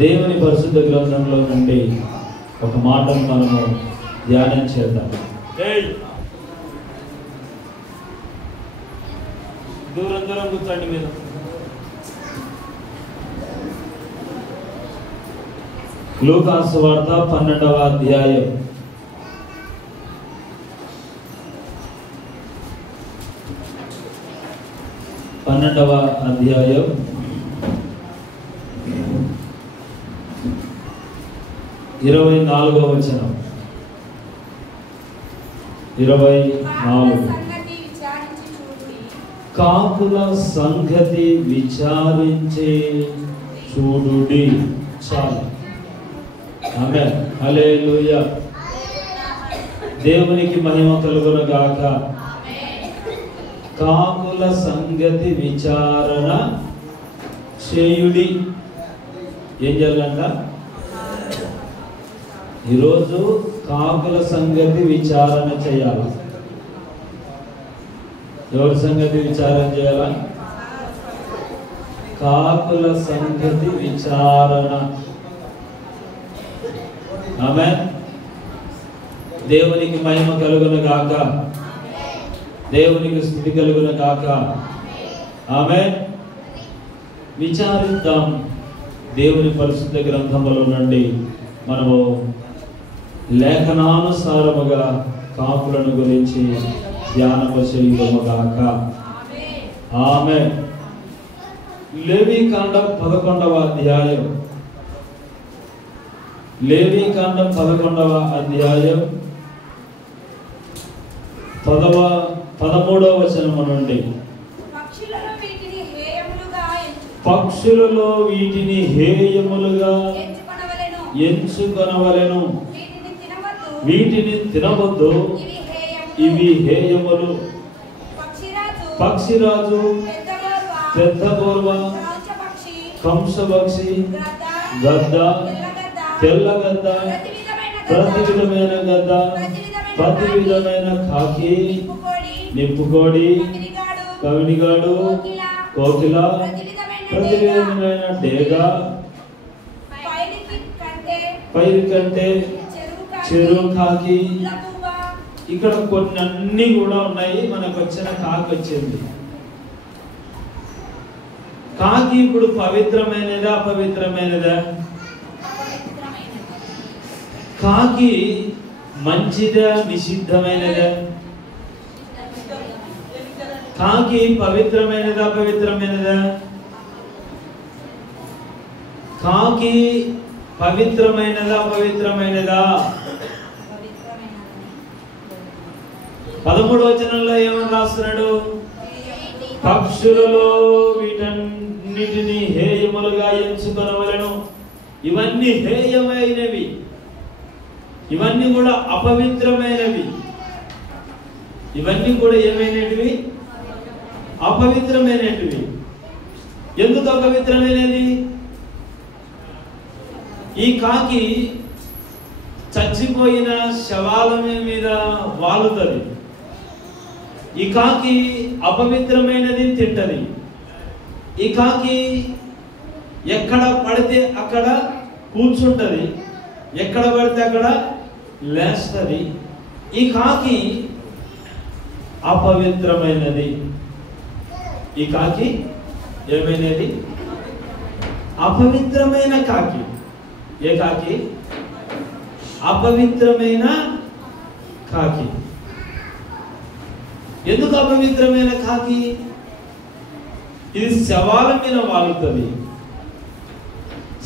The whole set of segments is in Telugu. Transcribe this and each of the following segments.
దేవుని పరిశుద్ధ గ్రంథంలో నుండి ఒక మాటను మనము ధ్యానం చేద్దాం. దూరం దూరం కూర్చోండి మీరు. లూకా సువార్త 12వ అధ్యాయం 24వ వచనం. 24 కాకుల సంగతి విచారించి చూడుడి. చాలు. ఆమేన్. హల్లెలూయా. దేవునికి మహిమ కలుగును గాక. కాకుల సంగతి విచారణ చేయుడి. ఏం చేయాలంట? ఈరోజు కాకుల సంగతి విచారణ చేయాలి. ఎవరి సంగతి విచారణ చేయాలా? కాకుల సంగతి విచారణ. ఆమేన్. దేవునికి మహిమ కలుగును గాక. దేవునికి స్తుతి కలుగును గాక. ఆమేన్. విచారిద్దాం. దేవుని పరిశుద్ధ గ్రంథములో నుండి మనము లేఖనానుసారముగా కాకులను గురించి ధ్యానము చేయుదము గాక. ఆమేన్. లేవీకాండం 11వ అధ్యాయం. లేవీకాండం 11వ అధ్యాయం 13వ వచనము నుండి పక్షులలో వీటిని హేయములుగా ఎంచుకొనవలెను, వీటిని తినవద్దు, ఇవి హేయములు. పక్షిరాజు, పెద్ద గోర్వ, కంసపక్షి, గద్ద, తెల్ల గద్ద, ప్రతి విధమైన గద్ద, ప్రతి విధమైన కాకి, నిప్పుకోడి, కవినిగాడు, కోకిల, ప్రతి విధమైన డేగ, పైరు కంటే, చెరువు కాకి. ఇక్కడ కొన్ని అన్ని కూడా ఉన్నాయి. మనకు వచ్చిన కాకి వచ్చింది. కాకి ఇప్పుడు పవిత్రమైనదా అపవిత్రమైనదా? కాకి మంచిదా నిషిద్ధమైనదా? కాకి పవిత్రమైనదా అపవిత్రమైనదా? కాకి పవిత్రమైనదా అపవిత్రమైనదా? 13వ వచనంలో ఏమని రాస్తున్నాడు? పక్షులలో వీటన్నిటిని హేయములుగా ఎంచుకొనవలెను. ఇవన్నీ హేయమైనవి, ఇవన్నీ కూడా అపవిత్రమైనవి. ఇవన్నీ కూడా ఏమైనటివి? అపవిత్రమైనటివి. ఎందుకు అపవిత్రమైనది? ఈ కాకి చచ్చిపోయిన శవాల మీద వాలుతుంది. ఈ కాకి అపవిత్రమైనది తింటది. ఈ కాకి ఎక్కడ పడితే అక్కడ కూర్చుంటది, ఎక్కడ పడితే అక్కడ లేస్తుంది. ఈ కాకి అపవిత్రమైనది. ఈ కాకి ఏమైనది? అపవిత్రమైన కాకి. ఏ కాకి? అపవిత్రమైన కాకి. ఎందుకు అపవిత్రమైన కాకి? ఇది శవాల మీద వాలుతుంది,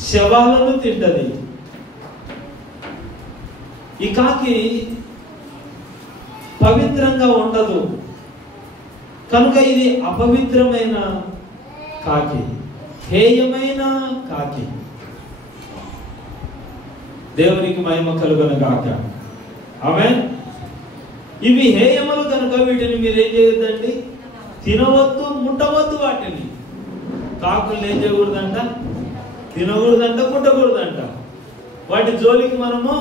శవాలను తింటది. ఈ కాకి పవిత్రంగా ఉండదు కనుక ఇది అపవిత్రమైన కాకి, హేయమైన కాకి. దేవునికి మహిమ కలుగును గాక. ఆమేన్. ఇవి హేయములు కనుక వీటిని మీరేం చేయొద్దండి? తినవద్దు, ముట్టవద్దు. వాటిని కాకులు ఏం చేయకూడదంట? తినకూడదంట, ముట్టకూడదంట. వాటి జోలికి మనము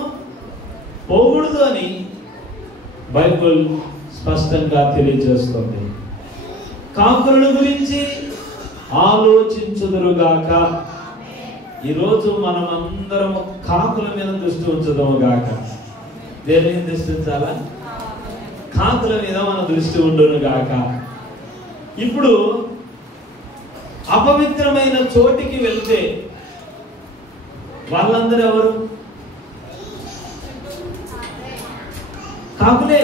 పోకూడదు అని బైబిల్ స్పష్టంగా తెలియజేస్తుంది. కాకుల గురించి ఆలోచించుదురుగాక. ఈరోజు మనం అందరము కాకుల మీద దృష్టి ఉంచుదాము గాక. దేని మీద దృష్టి ఉంచాలా? కాకుల మీద మన దృష్టి ఉండును గాక. ఇప్పుడు అపవిత్రమైన చోటికి వెళ్తే వాళ్ళందరూ ఎవరు? కాకులే.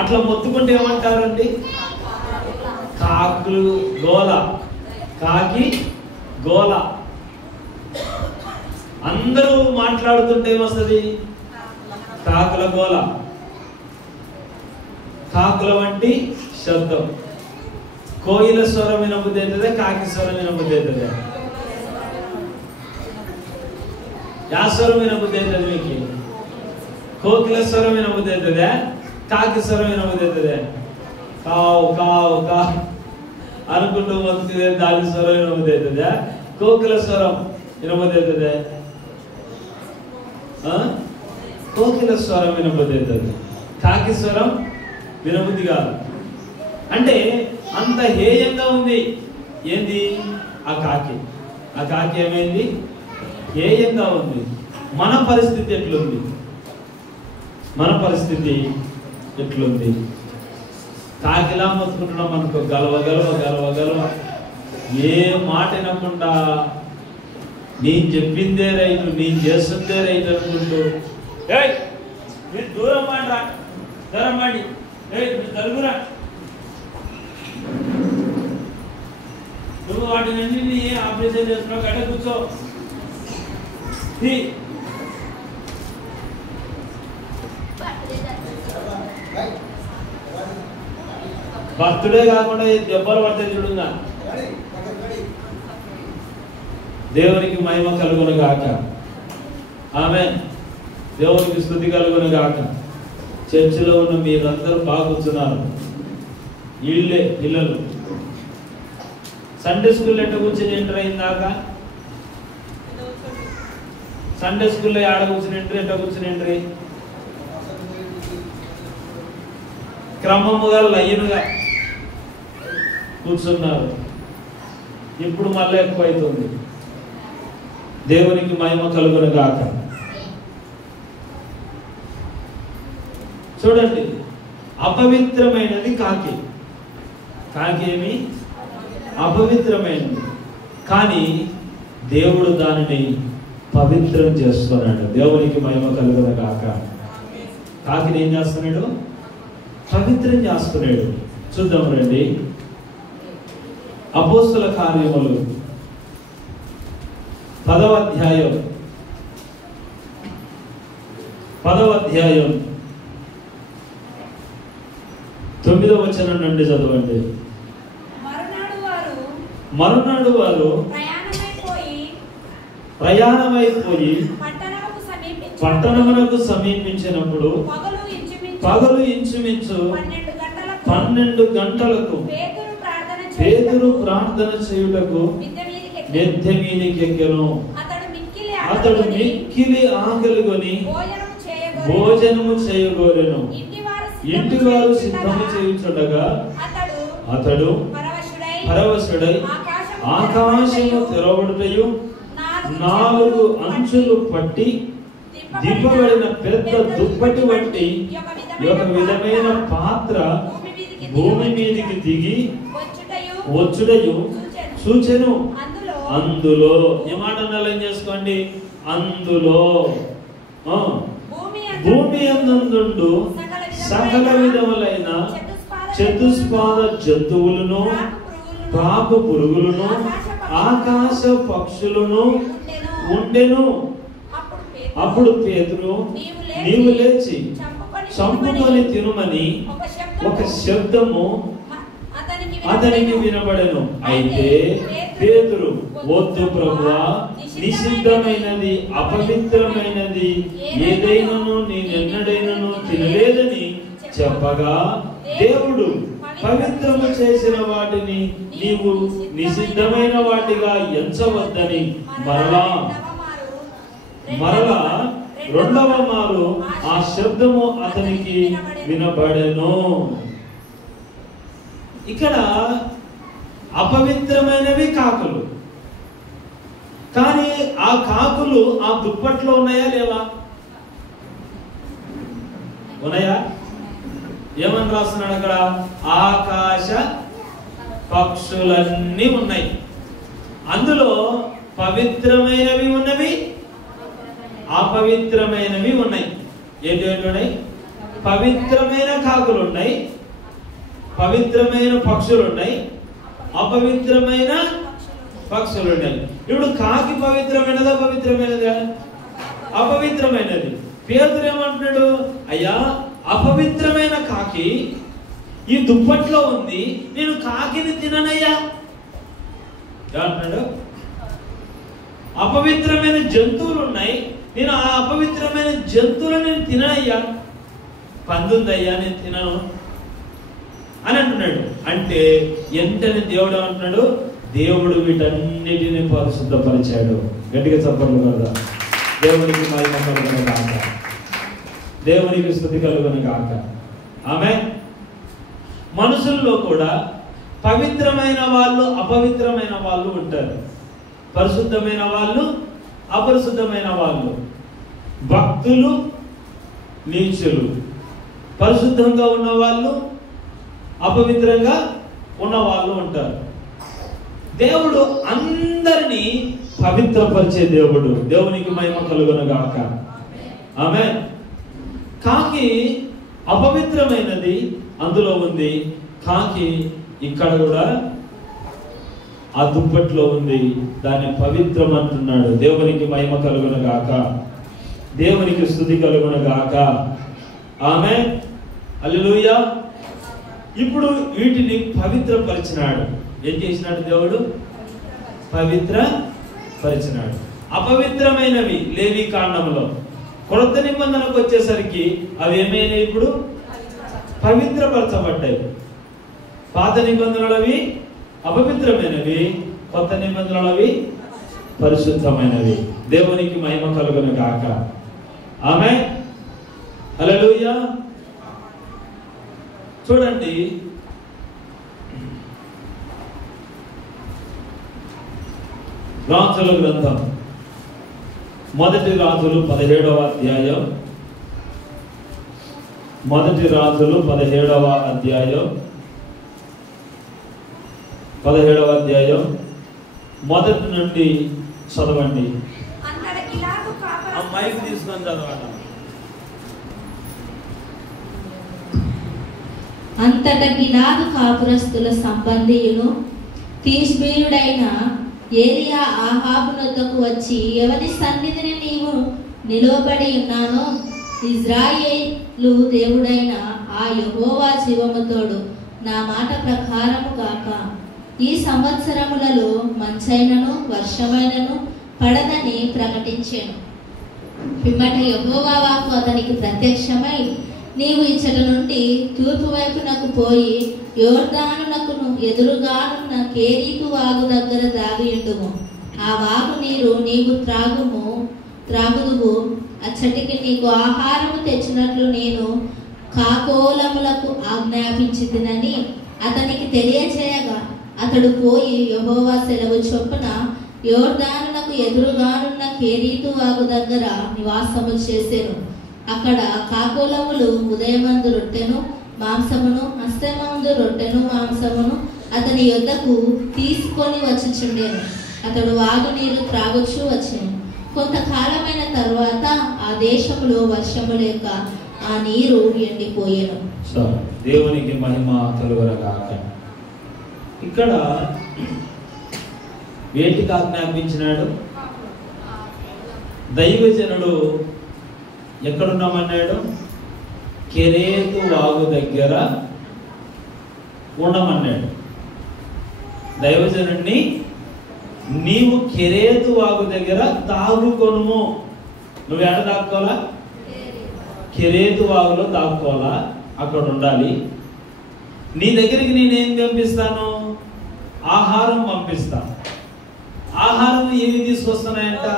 అట్లా మొత్తుకుంటే ఏమంటారండి? కాకులు గోల, కాకి గోల. అందరూ మాట్లాడుతుంటే ఏమొస్తుంది? కాకుల గోల, కాకుల వంటి శబ్దం. కోయిల స్వరం వినబుద్ధి అవుతుందా? కాకి స్వరం వినబుద్ధి అవుతుందా? యా స్వరం వినబుద్ధి అవుతుంది మీకు? కోకిల స్వరం వినబుద్ధి అవుతుందా? కాకి స్వరం వినబుద్ధి అవుతుందా? కావు కావు కా అనుకుంటూ మొత్తుకునే దాని స్వరం వినబుద్ధి అవుతుందా? కోకిల స్వరం వినబుద్ధి అవుతుందా? కోకిల స్వరం వినబుద్ధి అవుతుంది, కాకి స్వరం వినబుద్ధి కాదు. అంటే అంత హేయంగా ఉంది. ఏంది ఆ కాకి? ఆ కాకి ఏమైంది? హేయంగా ఉంది. మన పరిస్థితి ఎట్లుంది? మన పరిస్థితి ఎట్లుంది? కాకిలా మొత్తుకుంటున్నాం అనుకో, గలవ గలవ గలవ గలవ, ఏ మాట వినకుండా నేను చెప్పిందే రైతు, నేను చేస్తుందే రైతు అనుకుంటూ, మీరు దూరం మాడరా, దూరం మాడి, తరుగురా, నువ్వు వాటిని ఆపరేషన్ చేస్తున్నావు, గడ్డ కూర్చో. భక్తుడే కాకుండా దెబ్బలు పడతాయి చూడుగా. దేవునికి మహిమ కలుగును గాక. ఆమేన్. దేవునికి స్తుతి కలుగును గాక. చర్చిలో ఉన్న మీరందరూ బాగా కూర్చున్నారు. వీళ్ళే పిల్లలు సండే స్కూల్ ఎట్ట కూర్చొని ఎంటర్ అయిందాక, సండే స్కూల్లో ఆడ కూర్చుని ఎంట్రీ, ఎట్ట కూర్చుని ఎంట్రీ, క్రమముగా లైన్గా కూర్చున్నారు. ఇప్పుడు మళ్ళీ ఎక్కువైతుంది. దేవునికి మహిమ కలుగును గాక. చూడండి, అపవిత్రమైనది కాకి. కాకి ఏమి? అపవిత్రమైనది. కానీ దేవుడు దానిని పవిత్రం చేస్తున్నాడు. దేవునికి మహిమ కలుగును గాక. కాకిని ఏం చేస్తున్నాడు? పవిత్రం చేస్తున్నాడు. చూద్దాం రండి. అపోస్తుల కార్యములు 10వ అధ్యాయం 9వ వచనం నుండి చదవండి. మరునాడు వారు ప్రయాణమైపోయి పట్టణమునకు సమీపించినప్పుడు పగలు ఇంచుమించు 12 గంటలకు పేతురు ప్రార్థన చేయుటకు మిద్దె మీదికి ఎక్కెను. అతడు మిక్కిలి ఆకలిగొని భోజనము చేయగోరెను. ఇంటివారు సిద్ధము చేయుచుండగా అతడు పరవశుడై ఆకాశము తెరవబడుటయు 4 అంచులు పట్టి దింపబడిన పెద్ద దుప్పటి వంటి ఒక విధమైన పాత్ర భూమి మీదికి దిగి వచ్చుటయు చూచెను. అందులో ఏమాటన్నాలని చేసుకోండి, అందులో భూమి యందు సకల విధములైన చతుస్పాద జంతువులను, పాపు పురుగులను, ఆకాశ పక్షులను ఉండెను. అప్పుడు పేతురు, నీవు లేచి చంపుకొని తినుమని ఒక శబ్దము అతనికి వినబడెను. అయితే పేతురు, వద్దు ప్రభువా, నిషిద్ధమైనది అపవిత్రమైనది ఏదైనాను నేనెన్నడైనాను తినలేదని చెప్పగా, దేవుడు పవిత్రము చేసిన వాటిని నీవు నిషిద్ధమైన వాటిగా ఎంచవద్దని మరలా 2వ మారు ఆ శబ్దము అతనికి వినబడెను. ఇక్కడ అపవిత్రమైనవి కాకులు, కానీ ఆ కాకులు ఆ దుప్పట్లో ఉన్నాయా లేవా? ఉన్నాయా? ఏమని రాస్తున్నాడు అక్కడ? ఆకాశ పక్షులన్నీ ఉన్నాయి. అందులో పవిత్రమైనవి ఉన్నవి, అపవిత్రమైనవి ఉన్నాయి. ఏంటి ఉన్నాయి? పవిత్రమైన కాకులు ఉన్నాయి, పవిత్రమైన పక్షులు ఉన్నాయి, అపవిత్రమైన పక్షులు ఉన్నాయి. ఇప్పుడు కాకి పవిత్రమైనదా పవిత్రమైనదా? అపవిత్రమైనది. పేతురు ఏమంటున్నాడు? అయ్యా, అపవిత్రమైన కాకి ఈ దుప్పట్లో ఉంది, నేను కాకిని తిననయ్యా అంటున్నాడు. అపవిత్రమైన జంతువులు ఉన్నాయి, నేను ఆ అపవిత్రమైన జంతువులను నేను తిననయ్యా. పందుందయ్యా, నేను తినను అని అంటున్నాడు. అంటే ఎంతని దేవుడు అంటున్నాడు? దేవుడు వీటన్నిటిని పరిశుద్ధపరిచాడు. గట్టిగా చప్పట్లు కదా. దేవునికి మహిమ కలుగును గాక, దేవునికి స్తుతి కలుగును గాక. ఆమేన్. మనుషుల్లో కూడా పవిత్రమైన వాళ్ళు, అపవిత్రమైన వాళ్ళు ఉంటారు. పరిశుద్ధమైన వాళ్ళు, అపరిశుద్ధమైన వాళ్ళు, భక్తులు, నీచులు, పరిశుద్ధంగా ఉన్న వాళ్ళు, అపవిత్రంగా ఉన్న వాళ్ళు ఉంటారు. దేవుడు అందరినీ పవిత్రపరిచే దేవుడు. దేవునికి మహిమ కలుగును గాక. ఆమేన్. కాకి అపవిత్రమైనది అందులో ఉంది. కాకి ఇక్కడ కూడా ఆ దుప్పట్లో ఉంది, దాన్ని పవిత్రం అంటున్నాడు. దేవునికి మహిమ కలుగును గాక, దేవునికి స్తుతి కలుగును గాక. ఆమేన్. హల్లెలూయా. ఇప్పుడు వీటిని పవిత్రపరిచినాడు. ఏం చేసినాడు దేవుడు? పవిత్ర పరిచినాడు. అపవిత్రమైనవి లేవి కాండంలో, కొత్త నిబంధనకు వచ్చేసరికి అవి ఏమైనా ఇప్పుడు పవిత్రపరచబడ్డాయి. పాత నిబంధనలవి అపవిత్రమైనవి, కొత్త నిబంధనలవి పరిశుద్ధమైనవి. దేవునికి మహిమ కలుగును గాక. ఆమేన్. హల్లెలూయా. చూడండి, రాజుల గ్రంథం మొదటి రాజులు 17వ అధ్యాయం, మొదటి రాజులు 17వ అధ్యాయం, 17వ అధ్యాయం మొదటి నుండి చదవండి. మైక్ తీసుకొని చదవండి. అంతటా గిలాదు కాపురస్తుల సంబంధీయులు తీష్బీయుడైన ఏలియా ఆహాబు నొద్దకు వచ్చి, ఎవరి సన్నిధిని నీవు నిలవబడి ఉన్నానో ఇజ్రాయేలు దేవుడైన ఆ యెహోవా జీవముతోడు నా మాట ప్రకారము గాక, ఈ సంవత్సరములలో మంచైనను వర్షమైనను పడదని ప్రకటించెను. పిమ్మట యెహోవా వాక్కు అతనికి ప్రత్యక్షమై, నీవు ఇచ్చట నుండి తూర్పు వైపునకు పోయి యోర్దానునకును ఎదురుగానున్న కేరీతు వాగు దగ్గర దాగియుండుము. ఆ వాగు నీరు నీవు త్రాగుదువు. అచ్చటికి నీకు ఆహారము తెచ్చినట్లు నేను కాకోలములకు ఆజ్ఞాపించితినని అతనికి తెలియచేయగా, అతడు పోయి యెహోవా సెలవు చొప్పున యోర్దానునకు ఎదురుగానున్న కేరీతు వాగు దగ్గర నివాసము చేసెను. అక్కడ కాకోలములు ఉదయమందు రొట్టెను మాంసమును, అస్తమందు రొట్టెను మాంసమును అతని యొద్దకు తీసుకొని వచ్చుచుండెను. అతడు వాగు నీరు త్రాగుచూ వచ్చెను. కొంతకాలమైన తరువాత ఆ దేశంలో వర్షము లేక ఆ నీరు ఎండిపోయెను. దేవునికి మహిమ కలుగునుగాక. ఇక్కడ వేటికి ఆజ్ఞాపించినాడు? దైవజనుడు ఎక్కడున్నామన్నాడు? కెరేతు వాగు దగ్గర ఉండమన్నాడు. దైవజనుడిని, నీవు కెరేతు వాగు దగ్గర దాగుకొనుము. నువ్వు ఎక్కడ దాక్కోవాలా? కెరేతు వాగులో దాక్కోవాలా, అక్కడ ఉండాలి. నీ దగ్గరికి నేనేం పంపిస్తాను? ఆహారం పంపిస్తా. ఆహారం ఏవి తీసుకొస్తున్నాయంట?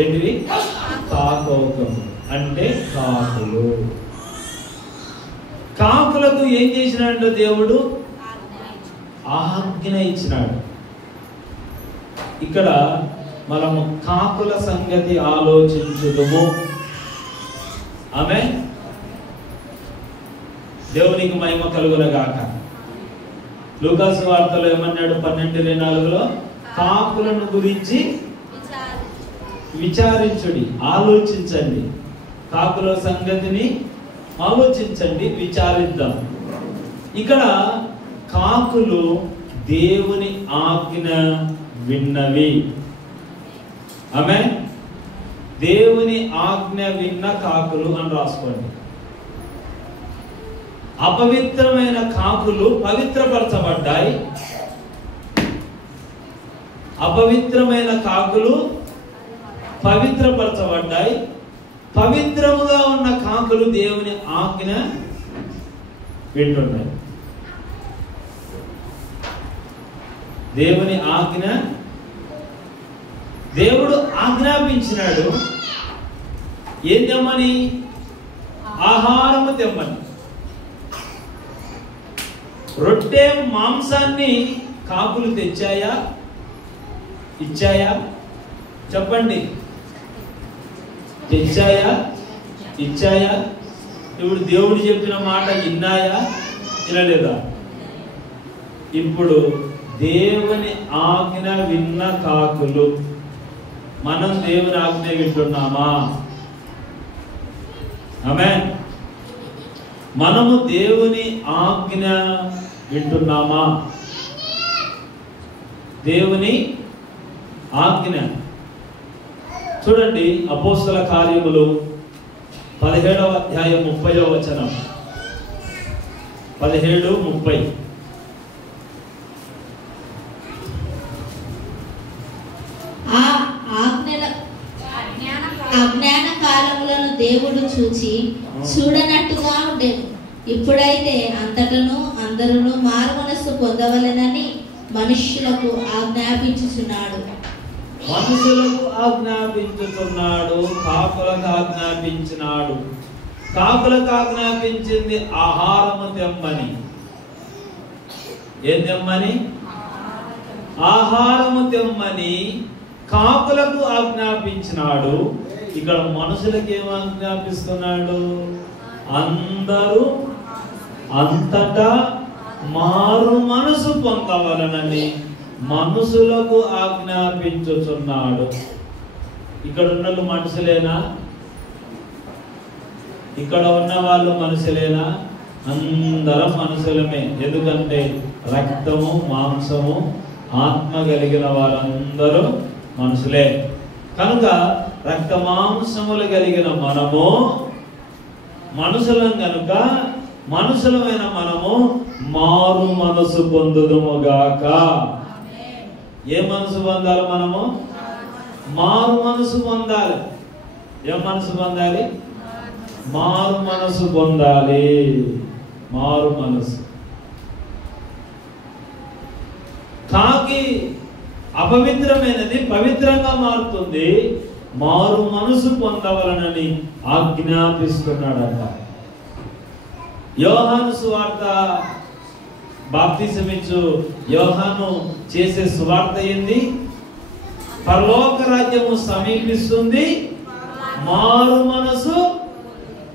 ఏంటివి? కాకోకం అంటే కాకులు. కాకులకు ఏం చేసినాడు దేవుడు? ఆజ్ఞ ఇచ్చినాడు. ఇక్కడ మనము కాకుల సంగతి ఆలోచించుదుము. ఆమేన్. దేవునికి మహిమ కలుగునగాక. లూకాసు వార్తలో ఏమన్నాడు? 12:24లో కాకులను గురించి విచారించుడి, ఆలోచించండి. కాకుల సంగతిని ఆలోచించండి, విచారిద్దాం. ఇక్కడ కాకులు దేవుని ఆజ్ఞ విన్నవి. ఆమేన్. దేవుని ఆజ్ఞ విన్న కాకులు అని రాసుకోండి. అపవిత్రమైన కాకులు పవిత్రపరచబడ్డాయి. అపవిత్రమైన కాకులు పవిత్రపరచబడ్డాయి. పవిత్రముగా ఉన్న కాకులు దేవుని ఆజ్ఞ వింటున్నాయి. దేవుని ఆజ్ఞ దేవుడు ఆజ్ఞాపించినాడు. ఏం తెమ్మని? ఆహారము తెమ్మని. రొట్టె మాంసాన్ని కాకులు తెచ్చాయా? ఇచ్చాయా? చెప్పండి. తెచ్చాయా? ఇచ్చాయా? ఇప్పుడు దేవుడు చెప్పిన మాట విన్నాయా? వినలేదా? ఇప్పుడు దేవుని ఆజ్ఞ విన్న కాకులు, మనం దేవుని ఆజ్ఞ వింటున్నామా? ఆమేన్. మనము దేవుని ఆజ్ఞ వింటున్నామా? దేవుని ఆజ్ఞ చూడండి. అపోస్తల కార్యములు 17వ అధ్యాయం 30వ వచనం. 17:30. అజ్ఞాన కాలములను దేవుడు చూచి చూడనట్టుగా ఉండేది. ఇప్పుడైతే అంతటను అందరూ మారుమనస్సు పొందవలెనని మనుష్యులకు ఆజ్ఞాపించుచున్నాడు. మనుషులకు ఆజ్ఞాపించుతున్నాడు, కాకులకు ఆజ్ఞాపించినాడు. కాకులకు ఆజ్ఞాపించింది ఆహారము తెమ్మని. ఏం తెమ్మని? ఆహారము తెమ్మని కాకులకు ఆజ్ఞాపించినాడు. ఇక్కడ మనుషులకు ఏం ఆజ్ఞాపిస్తున్నాడు? అందరూ అంతటా మారు మనసు పొందవలనని మనుషులకు ఆజ్ఞాపించుచున్నాడు. ఇక్కడ ఉన్న మనుషులేనా? ఇక్కడ ఉన్న వాళ్ళు మనుషులేనా? అందరం మనుషులమే. ఎందుకంటే రక్తము మాంసము ఆత్మ కలిగిన వారందరూ మనుషులే. కనుక రక్త మాంసములు కలిగిన మనము మనుషులం. కనుక మనుషులమైన మనము మారు మనసు పొందుదుముగాక. ఏ మనసు పొందాలి? మనము మారు మనసు పొందాలి. ఏ మనసు పొందాలి? మారు మనసు పొందాలి. మారు మనసు. కాకి అపవిత్రమైనది పవిత్రంగా మారుతుంది. మారు మనసు పొందవలనని ఆజ్ఞాపిస్తున్నాడట. యోహాను సువార్త, బాప్తిసమిచ్చు యోహాను చేసే సువార్త ఏంది? పరలోక రాజ్యము సమీపిస్తుంది, మారు మనసు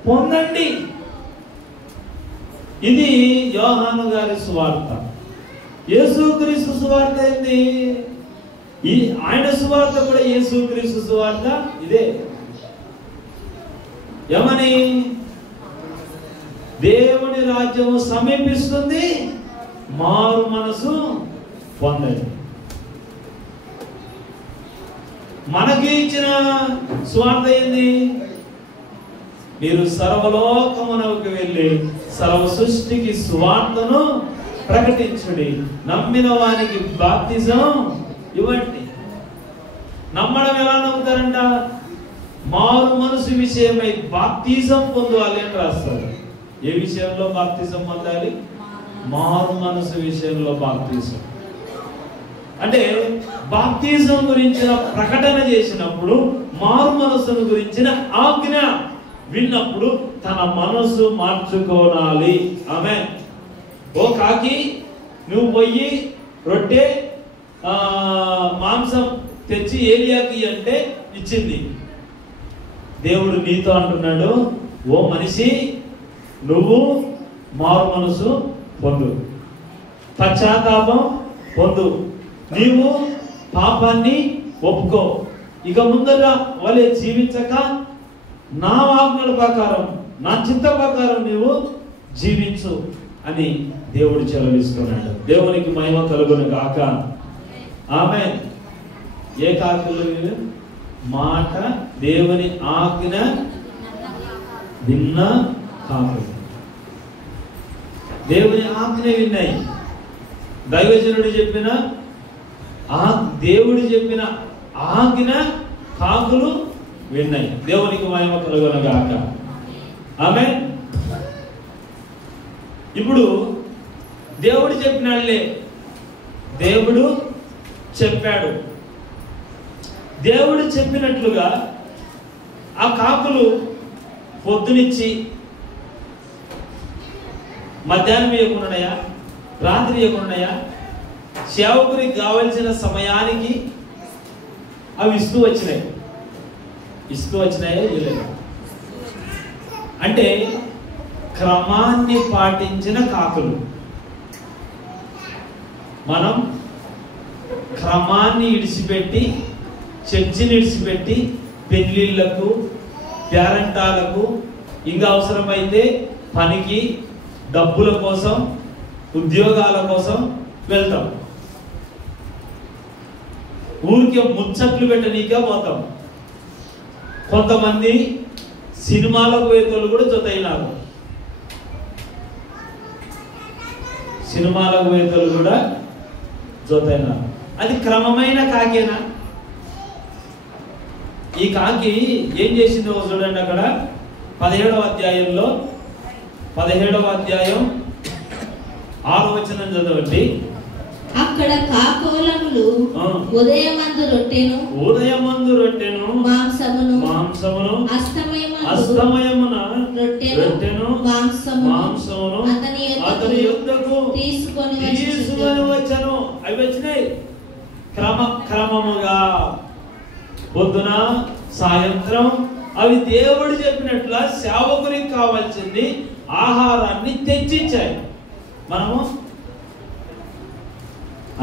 పొందండి. ఇది యోహాను గారి సువార్త. యేసుక్రీస్తు సువార్త ఏంది? ఆయన సువార్త కూడా యేసుక్రీస్తు సువార్త ఇదే. ఏమని? దేవుని రాజ్యము సమీపిస్తుంది, మారు మనసు పొందండి. మనకి ఇచ్చిన స్వార్థ ఏంది? మీరు సర్వలోకమునకు వెళ్ళి సర్వ సృష్టికి స్వార్థను ప్రకటించుడి, నమ్మిన వారికి బాప్తిజం ఇవ్వండి. నమ్మడం ఎలా నమ్ముతారంట? మారు మనసు విషయమై బాప్తిజం పొందాలి అని రాస్తారు. ఏ విషయంలో బాప్తిజం పొందాలి? మారు మనసు విషయంలో బాప్తిజం. అంటే బాప్తిజం గురించిన ప్రకటన చేసినప్పుడు, మారు మనసును గురించిన ఆజ్ఞ విన్నప్పుడు తన మనసు మార్చుకోవాలి. ఆమేన్. ఓ కాకి, నువ్వు పోయి రొట్టె మాంసం తెచ్చి ఏలియాకి అంటే ఇచ్చింది. దేవుడు నీతో అంటున్నాడు, ఓ మనిషి, నువ్వు మారు మనసు పొందు, పశ్చాత్తాపం పొందు, నీవు పాపాన్ని ఒప్పుకో, ఇక ముందర వలె జీవించక నా ఆజ్ఞల ప్రకారం, నా చిత్త ప్రకారం నీవు జీవించు అని దేవుడు చెలవిస్తున్నాడు. దేవునికి మహిమ కలుగును గాక. ఆమేన్. ఏ కాకులు? మాట దేవుని ఆజ్ఞ విన్న కాకులు. దేవుని ఆజ్ఞ విన్నాయి. దైవజనుడు చెప్పిన దేవుడు చెప్పిన ఆజ్ఞ కాకులు విన్నాయి. దేవునికి మహిమ కలుగును గాక. ఆమేన్. ఇప్పుడు దేవుడు చెప్పినాళ్లే, దేవుడు చెప్పాడు. దేవుడు చెప్పినట్లుగా ఆ కాకులు పొద్దునిచ్చి మధ్యాహ్నం ఇవ్వకున్నాయా, రాత్రి ఇవ్వకున్నాయా, సేవకునికి కావలసిన సమయానికి అవి ఇస్తూ వచ్చినాయా ఇవ్వలేదు. అంటే క్రమాన్ని పాటించిన కాకులు. మనం క్రమాన్ని ఇడిచిపెట్టి, చర్చిని ఇడిచిపెట్టి పెళ్లిళ్లకు, పేరంటాలకు, ఇంకా అవసరమైతే పనికి, డబ్బుల కోసం, ఉద్యోగాల కోసం వెళ్తాం. ఊరికే ముచ్చట్లు పెట్టనీకే పోతాం. కొంతమంది సినిమాలకు పోయేటోళ్ళు కూడా జొతైనారు. సినిమాలకు పోయేటోళ్ళు కూడా జొతైనారు. అది క్రమమైన కాకేనా? ఈ కాకి ఏం చేసిందో చూడండి. అక్కడ 17వ అధ్యాయంలో 17వ అధ్యాయం 6వ వచనం చదవండి. అక్కడ కాకోలములు ఉదయమందు రొట్టెను మాంసమును అస్తమయమున రొట్టెను మాంసమును అతని యొద్దకు తీసుకొని వచ్చను. అవి వచ్చినాయి క్రమముగా, పొద్దున సాయంత్రం. అవి దేవుడు చెప్పినట్ల సేవకునికి కావాల్సింది ఆహారాన్ని తెచ్చిచ్చాయి. మనము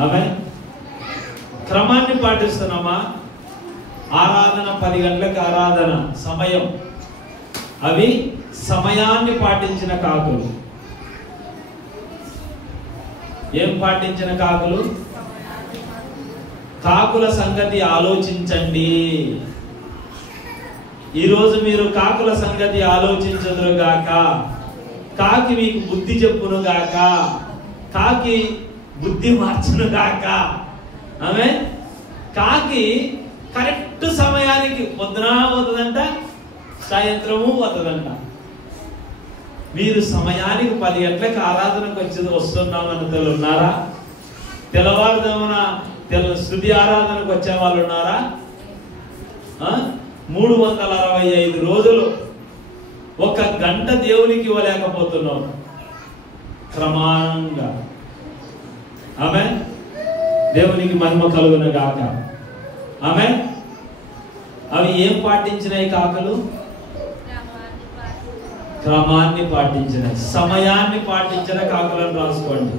ఆమె క్రమాన్ని పాటిస్తున్నామా? ఆరాధన 10 గంటలకు ఆరాధన సమయం. అవి సమయాన్ని పాటించిన కాకులు. ఏం పాటించిన కాకులు? కాకుల సంగతి ఆలోచించండి. ఈరోజు మీరు కాకుల సంగతి ఆలోచించదురుగాక. కాకి మీకు బుద్ధి చెప్పును గాక. కాకి బుద్ధి మార్చును గాక. ఆమె కాకి కరెక్ట్ సమయానికి పొద్దున పోతుందంట, సాయంత్రము పోతుందంట. మీరు సమయానికి 10 గంటలకు ఆరాధనకు వస్తున్నామని ఉన్నారా? తెల్లవారుజామున స్తుతి ఆరాధనకు వచ్చే వాళ్ళు ఉన్నారా? 365 రోజులు 1 గంట దేవునికి ఇవ్వలేకపోతున్నాం క్రమంగా. ఆమె దేవునికి మహిమ కలుగును గాక. ఆమె అవి ఏం పాటించినాయి కాకులు? క్రమాన్ని పాటించినాయి, సమయాన్ని పాటించిన కాకులను రాసుకోండి.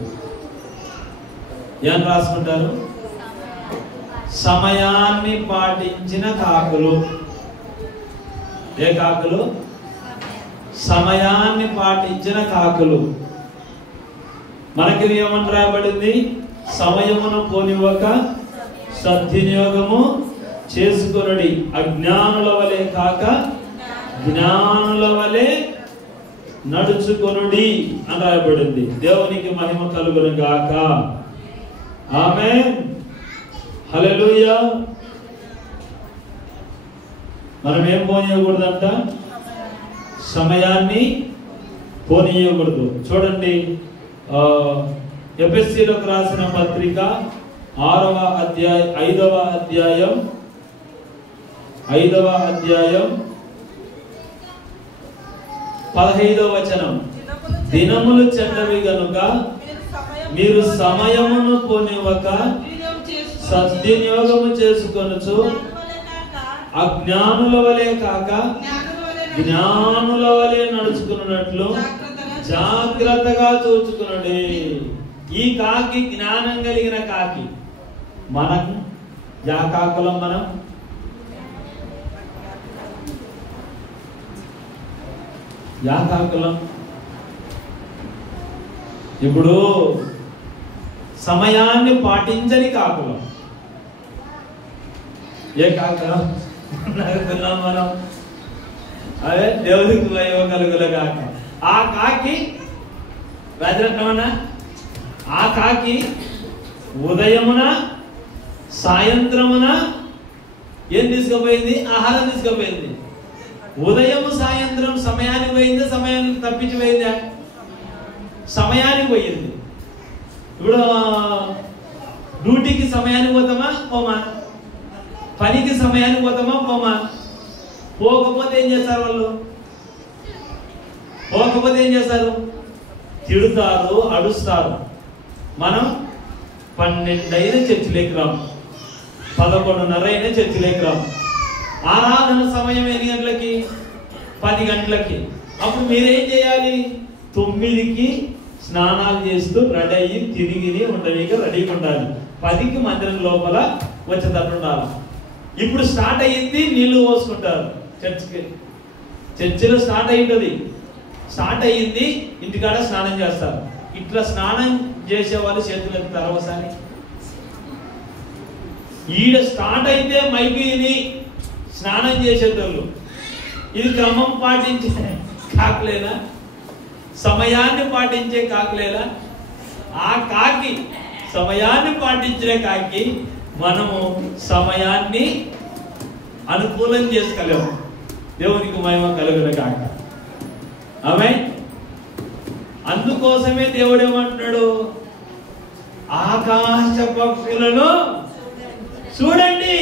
ఏం రాసుకుంటారు? సమయాన్ని పాటించిన కాకులు. ఏ కాకులు? సమయాన్ని పాటించిన కాకులు. మనకి ఏమని రాయబడింది? సమయమును పోనివ్వక సద్వినియోగము చేసుకొనుడి, అజ్ఞానుల వలె కాక జ్ఞానుల వలె నడుచుకొనుడి అని రాయబడింది. దేవునికి మహిమ కలుగును గాక. ఆమేన్. హల్లెలూయా. మనం ఏం పోనీయకూడదంట? సమయాన్ని పోనీయకూడదు. చూడండి, ఎఫెసీయులకు రాసిన పత్రిక 5వ అధ్యాయం 15వ వచనం. దినములు చెడ్డవి గనుక మీరు సమయమును పోనివ్వక సద్వినియోగము చేసుకొనుచు అజ్ఞానుల వలె కాక జ్ఞానుల వలె నడుచుకున్నట్లు జాగ్రత్తగా చూచుకునుడి. ఈ కాకి జ్ఞానం కలిగిన కాకి. మనం యా కాకులం? మనం యా కాకులం? ఇప్పుడు సమయాన్ని పాటించని కాకులం. ఏ కాకులం నడుపుతున్నాం మనం? అదే దేవుడికి భయం కలుగుల కాక. ఆ కాకి రాజరత్నమన్నా, ఆ కాకి ఉదయమున సాయంత్రమున ఏం తీసుకుపోయింది? ఆహారం తీసుకుపోయింది. ఉదయం సాయంత్రం సమయానికి పోయింది, సమయానికి తప్పించి పోయిందా? సమయానికి పోయింది. ఇప్పుడు డ్యూటీకి సమయానికి పోతామా పోమా? పనికి సమయానికి పోతామా పోమా? పోకపోతే ఏం చేస్తారు వాళ్ళు? పోకపోతే ఏం చేస్తారు? తిడుతారు, అడుస్తారు. మనం 12 అయిన చర్చిలోకి రాము, 11:30 అయిన చర్చిలోకి రాము. ఆరాధన సమయం ఎన్ని గంటలకి? 10 గంటలకి. అప్పుడు మీరేం చేయాలి? 9కి స్నానాలు చేస్తూ రెడీ అయ్యి తిరిగి ఉండడానికి రెడీగా ఉండాలి. 10కి మందిరం లోపల వచ్చేటట్టు ఉండాలి. ఇప్పుడు స్టార్ట్ అయ్యింది, నీళ్లు పోసుకుంటారు చర్చికి. చర్చిలో స్టార్ట్ అయ్యింది, స్టార్ట్ అయ్యింది, ఇంటికాడ స్నానం చేస్తారు. ఇట్లా స్నానం చేసే వాళ్ళు చేతులు ఎత్తుతారు ఒకసారి. ఈడ స్టార్ట్ అయితే మైకిని స్నానం చేసేటోళ్ళు. ఇది క్రమం పాటించే కాకులేనా? సమయాన్ని పాటించే కాకులేనా? ఆ కాకి సమయాన్ని పాటించే కాకి. మనము సమయాన్ని అనుకూలం చేసుకోలేము. దేవునికి మహిమ కలుగును కాక. ఆమేన్. అందుకోసమే దేవుడు ఏమంటున్నాడు? ఆకాశ పక్షులను చూడండి,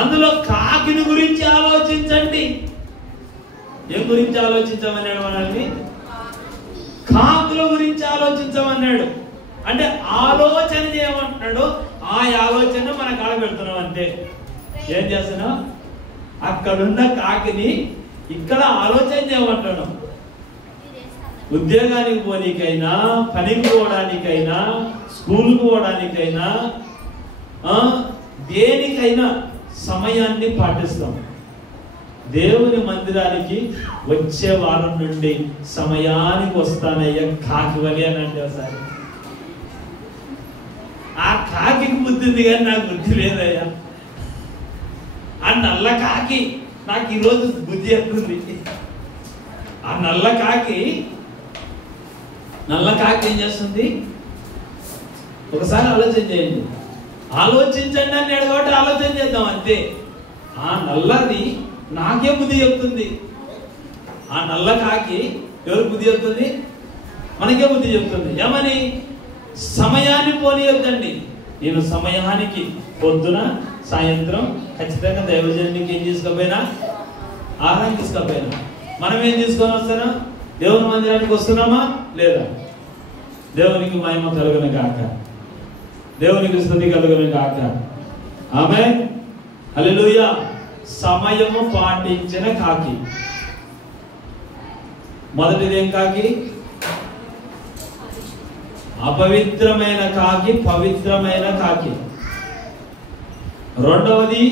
అందులో కాకిని గురించి ఆలోచించండి. ఏం గురించి ఆలోచించమన్నాడు మనల్ని? కాకుల గురించి ఆలోచించమన్నాడు. అంటే ఆలోచన చేయమంటున్నాడు. ఆ ఆలోచన మన కాడ పెడుతున్నాం అంతే. ఏం చేస్తున్నాం? అక్కడున్న కాకిని ఇక్కడ ఆలోచన చేయమంటాడు. ఉద్యోగానికి పోనీకైనా, పనికి పోవడానికైనా, స్కూల్కి పోవడానికైనా, దేనికైనా సమయాన్ని పాటిస్తాం. దేవుని మందిరానికి వచ్చే వారం నుండి సమయానికి వస్తానయ్యా కాకివలి అని అంటే ఒకసారి. ఆ కాకి బుద్ధి ఉంది కానీ నాకు బుద్ధి లేదయ్యా. ఆ నల్ల కాకి నాకు ఈరోజు బుద్ధి ఎక్కుంది. ఆ నల్ల కాకి ఏం చేస్తుంది? ఒకసారి ఆలోచన చేయండి. ఆలోచించండి అన్నాడు కాబట్టి ఆలోచన చేద్దాం అంతే. ఆ నల్లది నాకే బుద్ధి చెప్తుంది. ఆ నల్ల కాకి ఎవరు బుద్ధి చెప్తుంది? మనకే బుద్ధి చెప్తుంది. ఏమని? సమయాన్ని పోనీయొద్దండి. నేను సమయానికి పొద్దున సాయంత్రం ఖచ్చితంగా దైవజనానికి ఏం తీసుకుపోయినా? ఆహారం తీసుకుపోయినా. మనం ఏం తీసుకొని వస్తానా? దేవుని మందిరానికి వస్తున్నామా లేదా? దేవునికి మహిమ కలుగును గాక. దేవునికి స్తుతి కలుగును గాక. ఆమేన్. హల్లెలూయా. సమయము పాటించిన కాకి. మొదటిది ఏం కాకి? అపవిత్రమైన కాకి, పవిత్రమైన కాకి. రెండవది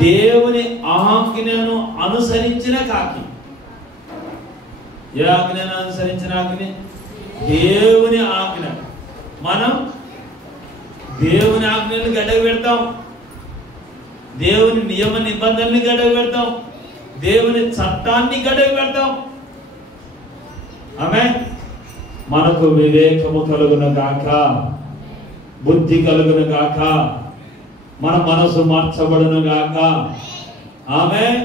దేవుని ఆజ్ఞను అనుసరించిన కాకి. ఏ ఆజ్ఞను అనుసరించిన ఆజ్ఞని? దేవుని ఆజ్ఞ. మనం దేవుని ఆజ్ఞను గడ్డకు పెడతాం, దేవుని నియమ నిబంధనని గడ్డకు పెడతాం, దేవుని చట్టాన్ని గడ్డకు పెడతాం. ఆమేన్. మనకు వివేకము కలుగును గాక, బుద్ధి కలుగును గాక, మన మనసు మార్చబడును గాక. ఆమేన్.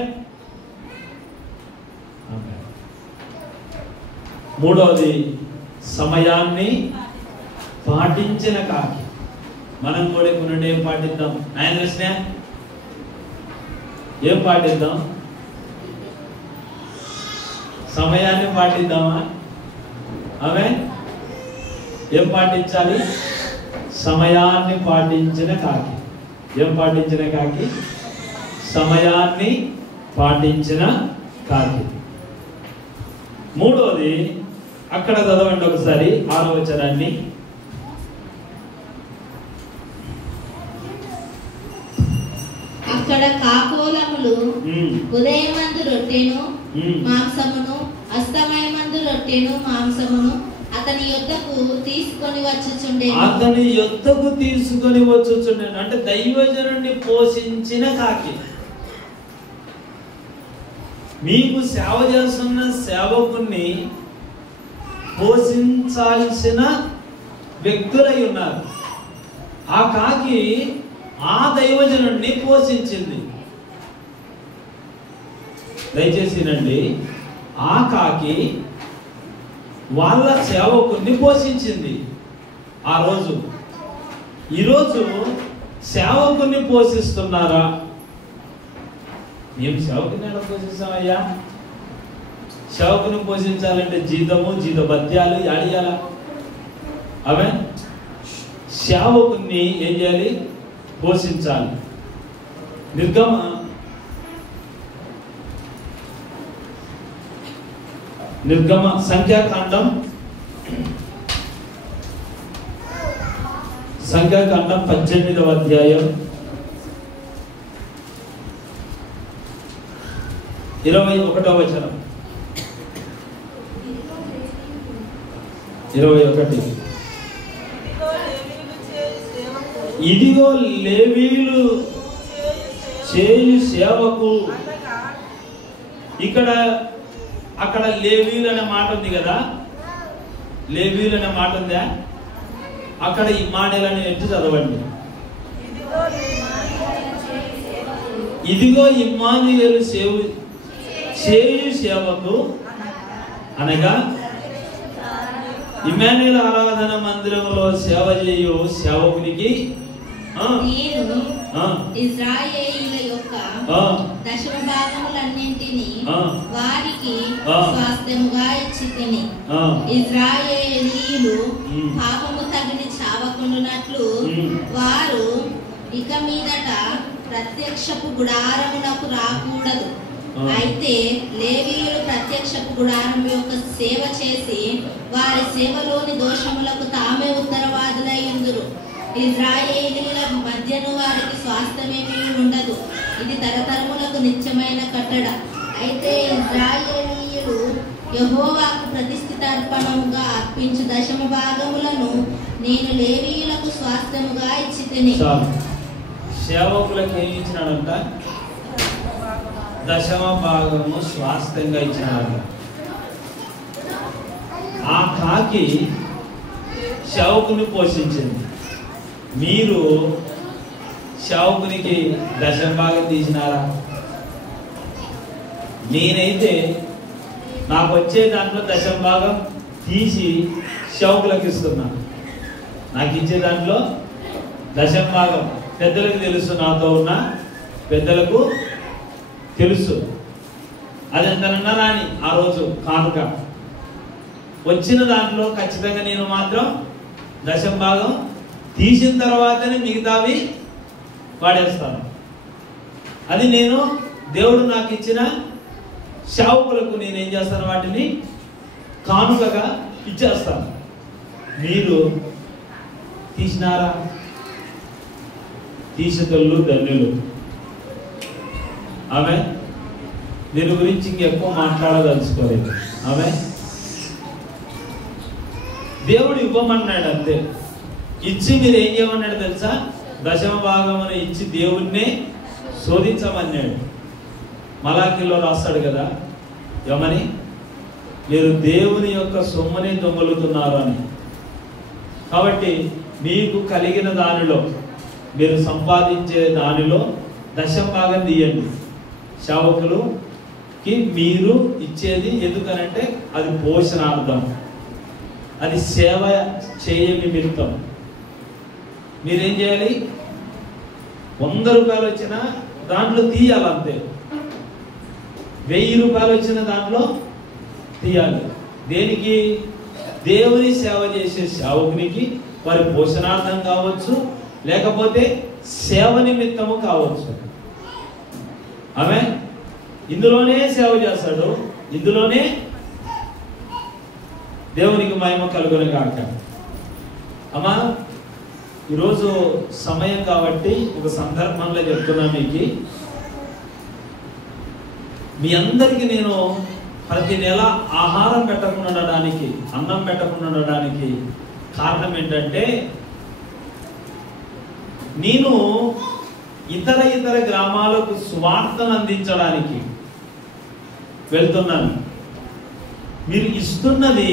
మూడవది సమయాన్ని పాటించిన కాకి. మనం కూడా ఇప్పుడు ఏం పాటిద్దాం? ఆయన కృష్ణ ఏం పాటిద్దాం? సమయాన్ని పాటిద్దామా? ఆమేన్. ఏం పాటించాలి? సమయాన్ని పాటించిన కాకి. ఏం పాటించిన కాకి? సమయాన్ని పాటించిన కాకి. మూడోది అక్కడ చదవండి ఒకసారి 6వ వచనాన్ని. అక్కడ కాకోలములు ఉదయమందు రొట్టెను మాంసమును అస్తమయమందు రొట్టెను మాంసమును అతని యొద్దకు తీసుకొని వచ్చుచుండెను. అతని యొద్దకు తీసుకొని వచ్చుచుండెను అంటే దైవజనుడిని పోషించిన కాకి. మీకు సేవ చేస్తున్న సేవకుని పోషించాల్సిన వ్యక్తులై ఉన్నారు. ఆ కాకి ఆ దైవజనుడిని పోషించింది. దయచేసినండి, ఆ కాకి వాళ్ళ సేవకుని పోషించింది ఆ రోజు. ఈరోజు సేవకుని పోషిస్తున్నారా? మేము సేవకుని ఎలా పోషిస్తామయ్యా? సేవకుని పోషించాలంటే జీతము, జీత భత్యాలు యాడియాలా? అవే సేవకుని ఏం చేయాలి? పోషించాలి. నిర్గమ సంఖ్యాకాండం 18వ అధ్యాయం 21వ వచనం. 21. ఇదిగో లేవీయులు చేయు సేవకు. అక్కడ లేవీయులు అనే మాట ఉంది కదా, లేవీయులు అనే మాట ఉందా? అక్కడ ఇమ్మానుయేలు ఎట్టు చదవండి. ఇదిగో ఇమ్మానుయేలు చేయు సేవకు అనగా ఇమ్మానుయేలు ఆరాధన మందిరంలో సేవ చేయు సేవకునికి నేను ఇశ్రాయేలీయుల యొక్క దశమ భాగములన్నింటినీ వారికి స్వాస్థ్యముగా ఇచ్చితిని. ఇశ్రాయేలీయులు పాపము తగిన చావకుండునట్లు వారు ఇక మీదట ప్రత్యక్షపు గుడారమునకు రాకూడదు. అయితే లేవీయులు ప్రత్యక్షపు గుడారం యొక్క సేవ చేసి వారి సేవలోని దోషములకు తామే ఉత్తరవాదులై ఉందురు. ఇశ్రాయేలీయుల మధ్యను వారికి స్వాస్థ్యమేమీ ఉండదు. ఇది తరతరములకు నిత్యమైన కట్టడ. అయితే ఇశ్రాయేలీయులు యెహోవాకు ప్రతిష్ఠిత అర్పణముగా అర్పించు దశమ భాగములను నేను లేవీయులకు స్వాస్థ్యముగా ఇచ్చితిని. సేవకులకు ఏమి ఇచ్చినాడంట? దశమ భాగము స్వాస్థ్యంగా ఇచ్చినాడంట. ఆ కాకి సేవకుని పోషించింది. మీరు సేవకునికి దశమ భాగం తీసినారా? నేనైతే నాకు వచ్చే దాంట్లో దశమ భాగం తీసి సేవకులకు ఇస్తున్నాను. నాకు ఇచ్చే దాంట్లో దశమ భాగం పెద్దలకు తెలుసు, నాతో ఉన్న పెద్దలకు తెలుసు. అది ఎంతనన్నా రాని ఆ రోజు కానుక వచ్చిన దాంట్లో ఖచ్చితంగా నేను మాత్రం దశమ భాగం తీసిన తర్వాతనే మిగతావి వాడేస్తాను. అది నేను దేవుడు నాకు ఇచ్చిన సేవకులకు నేనేం చేస్తాను? వాటిని కానుకగా ఇచ్చేస్తాను. మీరు తీసినారా? తీసేతళ్ళు ధన్యులు. ఆమె దీని గురించి ఇంకెక్కువ మాట్లాడదలుచుకోలేదు. ఆమె దేవుడు ఇవ్వమన్నాడు అంతే. ఇచ్చి మీరు ఏం చేయమన్నాడు తెలుసా? దశమ భాగమును ఇచ్చి దేవుణ్ణి శోధించమన్నాడు. మలాకీలో రాస్తాడు కదా ఏమని? మీరు దేవుని యొక్క సొమ్ముని దొంగలుతున్నారు అని. కాబట్టి మీకు కలిగిన దానిలో, మీరు సంపాదించే దానిలో దశమ భాగం తీయండి. సేవకులుకి మీరు ఇచ్చేది ఎందుకనంటే అది పోషణార్థం, అది సేవ చేయ నిమిత్తం. మీరేం చేయాలి? 100 రూపాయలు వచ్చిన దాంట్లో తీయాలంతే. 1000 రూపాయలు వచ్చిన దాంట్లో తీయాలి. దేనికి? దేవుని సేవ చేసే సేవకునికి వారి పోషణార్థం కావచ్చు, లేకపోతే సేవ నిమిత్తము కావచ్చు. ఆమె ఇందులోనే సేవ చేస్తాడు, ఇందులోనే దేవునికి మహిమ కలుగును గాక. అమ్మా, ఈరోజు సమయం కాబట్టి ఒక సందర్భంలో చెప్తున్నా మీకు, మీ అందరికీ నేను ప్రతి నెల ఆహారం పెట్టకుండా ఉండడానికి, అన్నం పెట్టకుండా ఉండడానికి కారణం ఏంటంటే, నేను ఇతర గ్రామాలకు సువార్తను అందించడానికి వెళ్తున్నాను. మీరు ఇస్తున్నది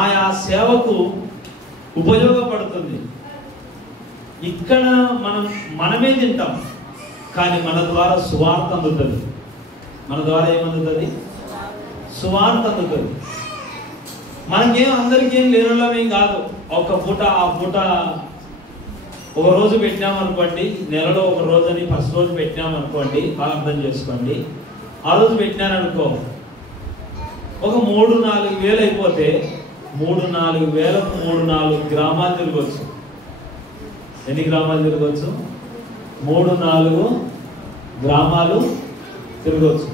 ఆయా సేవకు ఉపయోగపడుతుంది. ఇక్కడ మనమే తింటాం, కానీ మన ద్వారా సువార్త అందుతుంది. మన ద్వారా ఏమందుతుంది? సువార్త అందుతుంది. మనకేం అందరికేం లేనులమేం కాదు. ఒక పూట ఆ పూట ఒక రోజు పెట్టినామనుకోండి, నెలలో ఒక రోజు అని ఫస్ట్ రోజు పెట్టినామనుకోండి, బాగా అర్థం చేసుకోండి. ఆ రోజు పెట్టినారనుకో, ఒక 3-4 వేలు అయిపోతే 3-4 వేలకు 3-4 గ్రామాలు తిరగవచ్చు. ఎన్ని గ్రామాలు తిరగవచ్చు? 3-4 గ్రామాలు తిరగవచ్చు.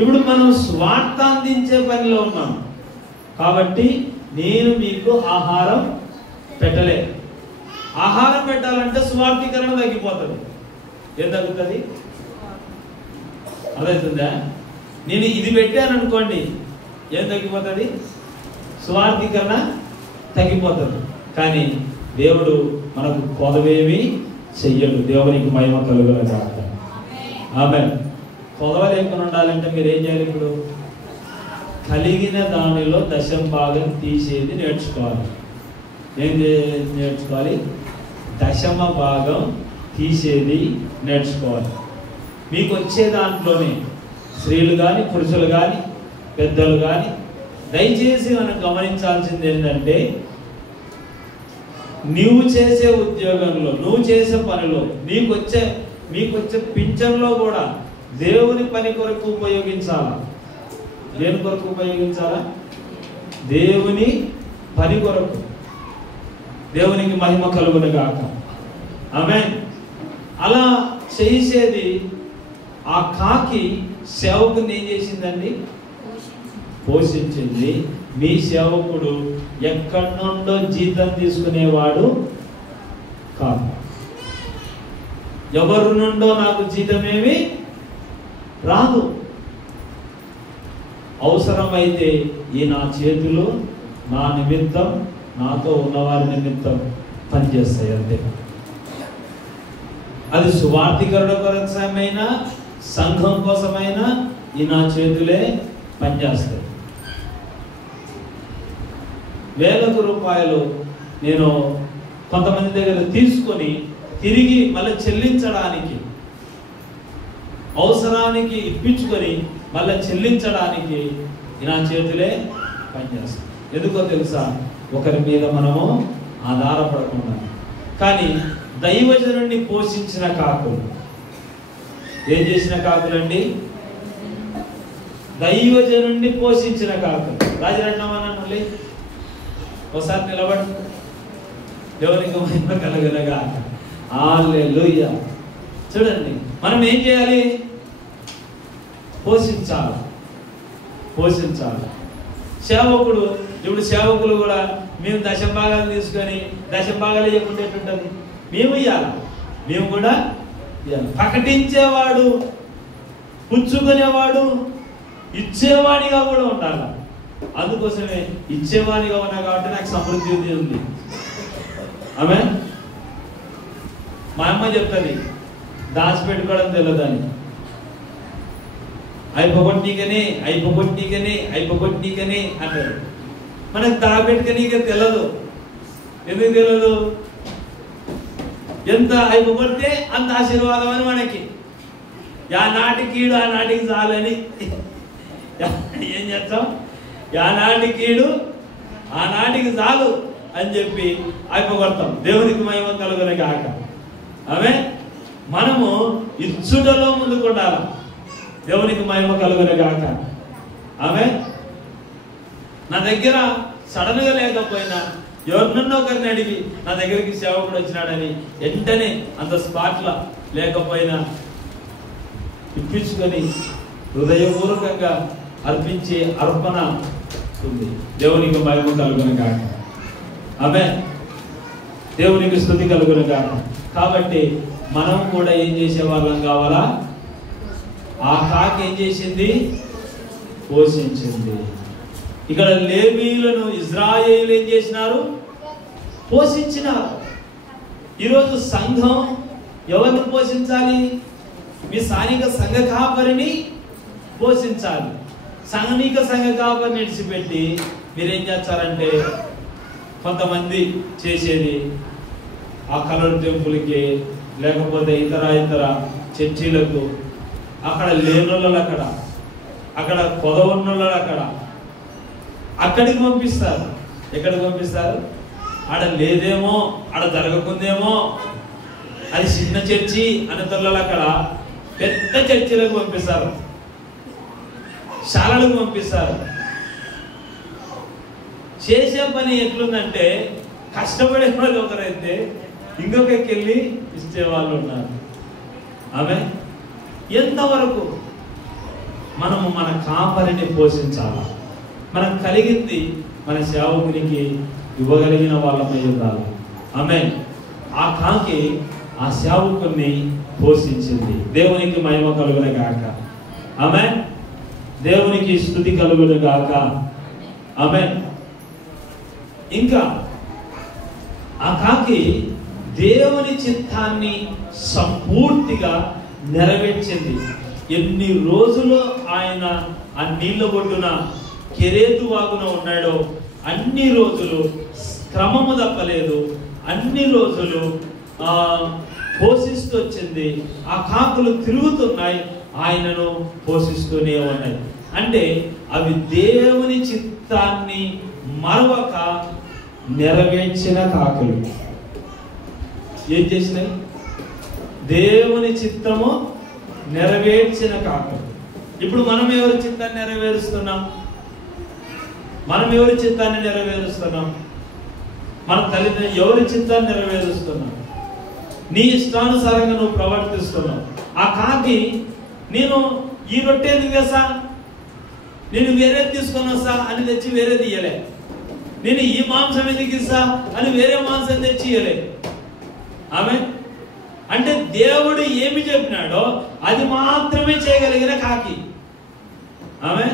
ఇప్పుడు మనం స్వార్థ అందించే పనిలో ఉన్నాం కాబట్టి నేను మీకు ఆహారం పెట్టలే. ఆహారం పెట్టాలంటే స్వార్థీకరణ తగ్గిపోతుంది. ఏం తగ్గుతుంది? అదవుతుందా? నేను ఇది పెట్టాను అనుకోండి, ఏం తగ్గిపోతుంది? స్వార్థీకరణ తగ్గిపోతుంది. కానీ దేవుడు మనకు కొదవేమి చెయ్యడు. దేవునికి మహిమ కలుగును గాక. ఆమేన్. కొదవ లేకుండా ఉండాలంటే మీరు ఏం చేయాలి? ఇప్పుడు కలిగిన దానిలో 10% తీసేది నేర్చుకోవాలి. ఏం నేర్చుకోవాలి? 10% తీసేది నేర్చుకోవాలి. మీకు వచ్చే దాంట్లోనే స్త్రీలు కానీ పురుషులు కానీ పెద్దలు కానీ దయచేసి మనం గమనించాల్సింది ఏంటంటే, నువ్వు చేసే ఉద్యోగంలో, నువ్వు చేసే పనిలో, మీకొచ్చే పింఛన్లో కూడా దేవుని పని కొరకు ఉపయోగించాలా? దేని కొరకు ఉపయోగించాలా? దేవుని పని కొరకు. దేవునికి మహిమ కలుగును గాక. ఆమేన్. అలా చేసేది ఆ కాకి సేవకుని ఏం చేసిందండి? పోషించింది. మీ సేవకుడు ఎక్కడి నుండో జీతం తీసుకునేవాడు కాదు. ఎవరి నుండో నాకు జీతమేమి రాదు. అవసరమైతే ఈ నా చేతులు నా నిమిత్తం, నాతో ఉన్నవారి నిమిత్తం పనిచేస్తాయి అంతే. అది సువార్థీకరణ కోసమైనా సంఘం కోసమైనా ఈ నా చేతులే పనిచేస్తాయి. వేలకు రూపాయలు నేను కొంతమంది దగ్గర తీసుకొని తిరిగి మళ్ళీ చెల్లించడానికి, అవసరానికి ఇప్పించుకొని మళ్ళీ చెల్లించడానికి నా చేతులే పనిచేస్తాయి. ఎందుకో తెలుసా? ఒకరి మీద మనము ఆధారపడకుండా. కానీ దైవజనుడిని పోషించిన కాకులు ఏం చేసిన కాకులండి? దైవజనుడిని పోషించిన కాకులు. రాజరత్నమనండి, ఒకసారి నిలబడి దేవునికి మహిమ కలుగునుగా. హల్లెలూయా. చూడండి, మనం ఏం చేయాలి? పోషించాలి. సేవకుడు, ఇప్పుడు సేవకులు కూడా మేము 10% తీసుకొని 10% ఇవ్వకుండా ఎట్లుంటుంది? మేము ఇవ్వాలి, మేము కూడా ఇవ్వాలి. ప్రకటించేవాడు, పుచ్చుకునేవాడు, ఇచ్చేవాడిగా కూడా ఉండాలి. అందుకోసమే ఇచ్చేవాడిగా ఉన్నా కాబట్టి నాకు సమృద్ధి ఉంది. ఆమేన్. మా అమ్మ చెప్తుంది, దాచిపెట్టుకోవడం తెలియదని. అయిపోగొట్టికనే అంటారు. మనకు దాపెట్టుకనీకే తెలియదు. ఎందుకు తెలియదు? ఎంత అయిపోగొడితే అంత ఆశీర్వాదం అని మనకి. యానాటికీడు ఆనాటికి చాలని ఏం చేస్తాం? యానాటికీడు ఆనాటికి చాలు అని చెప్పి అయిపోగొడతాం. దేవునికి మహిమ కలుగును గాక. ఆమేన్. మనము ఇచ్చుటలో ముందుకు ఉండాలి. దేవునికి మహిమ కలుగును గాక. ఆమేన్. నా దగ్గర సడన్ గా లేకపోయినా ఎవరినన్నా ఒకరిని అడిగి నా దగ్గరికి సేవకుడు వచ్చినాడని వెంటనే అంత స్పాట్ల లేకపోయినా ఇప్పించుకొని హృదయపూర్వకంగా అర్పించే అర్పణ ఉంది. దేవునికి మహిమ కలుగును గాక. ఆమేన్. దేవునికి స్తుతి కలుగును గాక. కాబట్టి మనం కూడా ఏం చేసే వాళ్ళం కావాలా? ఆ కాకి ఏం చేసింది? పోషించింది. ఇక్కడ లేవీయులను ఇజ్రాయేలు ఏం చేసినారు? పోషించినారు. ఈరోజు సంఘం ఎవరిని పోషించాలి? మీ స్థానిక సంఘ కాపరిని పోషించాలి. స్థానిక సంఘ కాపరిని విడిచిపెట్టి మీరేం చేస్తారంటే, కొంతమంది చేసేది ఆ కలర్ టెంపుల్కి లేకపోతే ఇతర చర్చీలకు, అక్కడ లేనోళ్ళు అక్కడ కొదవన్నోళ్ళు అక్కడికి పంపిస్తారు. ఎక్కడికి పంపిస్తారు? ఆడ లేదేమో, ఆడ జరగకుందేమో, అది చిన్న చర్చి అనే తొల్లలు అక్కడ పెద్ద చర్చిలకు పంపిస్తారు, శాలలకు పంపిస్తారు. చేసే పని ఎట్లుందంటే, కష్టపడే వాళ్ళు ఒకరైతే ఇంకొకరికి వెళ్ళి ఇచ్చే వాళ్ళు ఉన్నారు. ఆమె ఎంతవరకు మనము మన కాపరిని పోషించాలా? మనకు కలిగింది మన సేవకునికి ఇవ్వగలిగిన వాళ్ళమై ఉండాలి. ఆమె ఆ కాకి ఆ సేవకుని పోషించింది. దేవునికి మహిమ కలుగును గాక. ఆమె దేవునికి స్తుతి కలుగును గాక. ఆమె ఇంకా ఆ కాకి దేవుని చిత్తాన్ని సంపూర్తిగా నెరవేర్చింది. ఎన్ని రోజులు ఆయన ఆ నీళ్ళ ఒడ్డున కెరేతు వాగున ఉన్నాడో అన్ని రోజులు క్రమము తప్పలేదు. అన్ని రోజులు పోషిస్తూ వచ్చింది. ఆ కాకులు తిరుగుతున్నాయి, ఆయనను పోషిస్తూనే ఉన్నాయి. అంటే అవి దేవుని చిత్తాన్ని మరవక నెరవేర్చిన కాకులు. ఏం చేసినాయి? దేవుని చిత్తము నెరవేర్చిన కాకులు. ఇప్పుడు మనం ఎవరి చిత్తాన్ని నెరవేరుస్తున్నాం? మనం ఎవరి చిత్తాన్ని నెరవేరుస్తున్నాం? మన తల్లిదండ్రులు ఎవరి చిత్తాన్ని నెరవేరుస్తున్నాం? నీ ఇష్టానుసారంగా నువ్వు ప్రవర్తిస్తున్నావు. ఆ కాకి, నేను ఈ రొట్టె ఎందుకు వేసా, నేను వేరేది తీసుకొని వస్తా అని తెచ్చి వేరేది ఇయ్యలే, నేను ఈ మాంసం ఎందుకు ఇస్తా అని వేరే మాంసం తెచ్చి ఇయ్యలే. ఆమె అంటే దేవుడు ఏమి చెప్పినాడో అది మాత్రమే చేయగలిగిన కాకి. ఆమె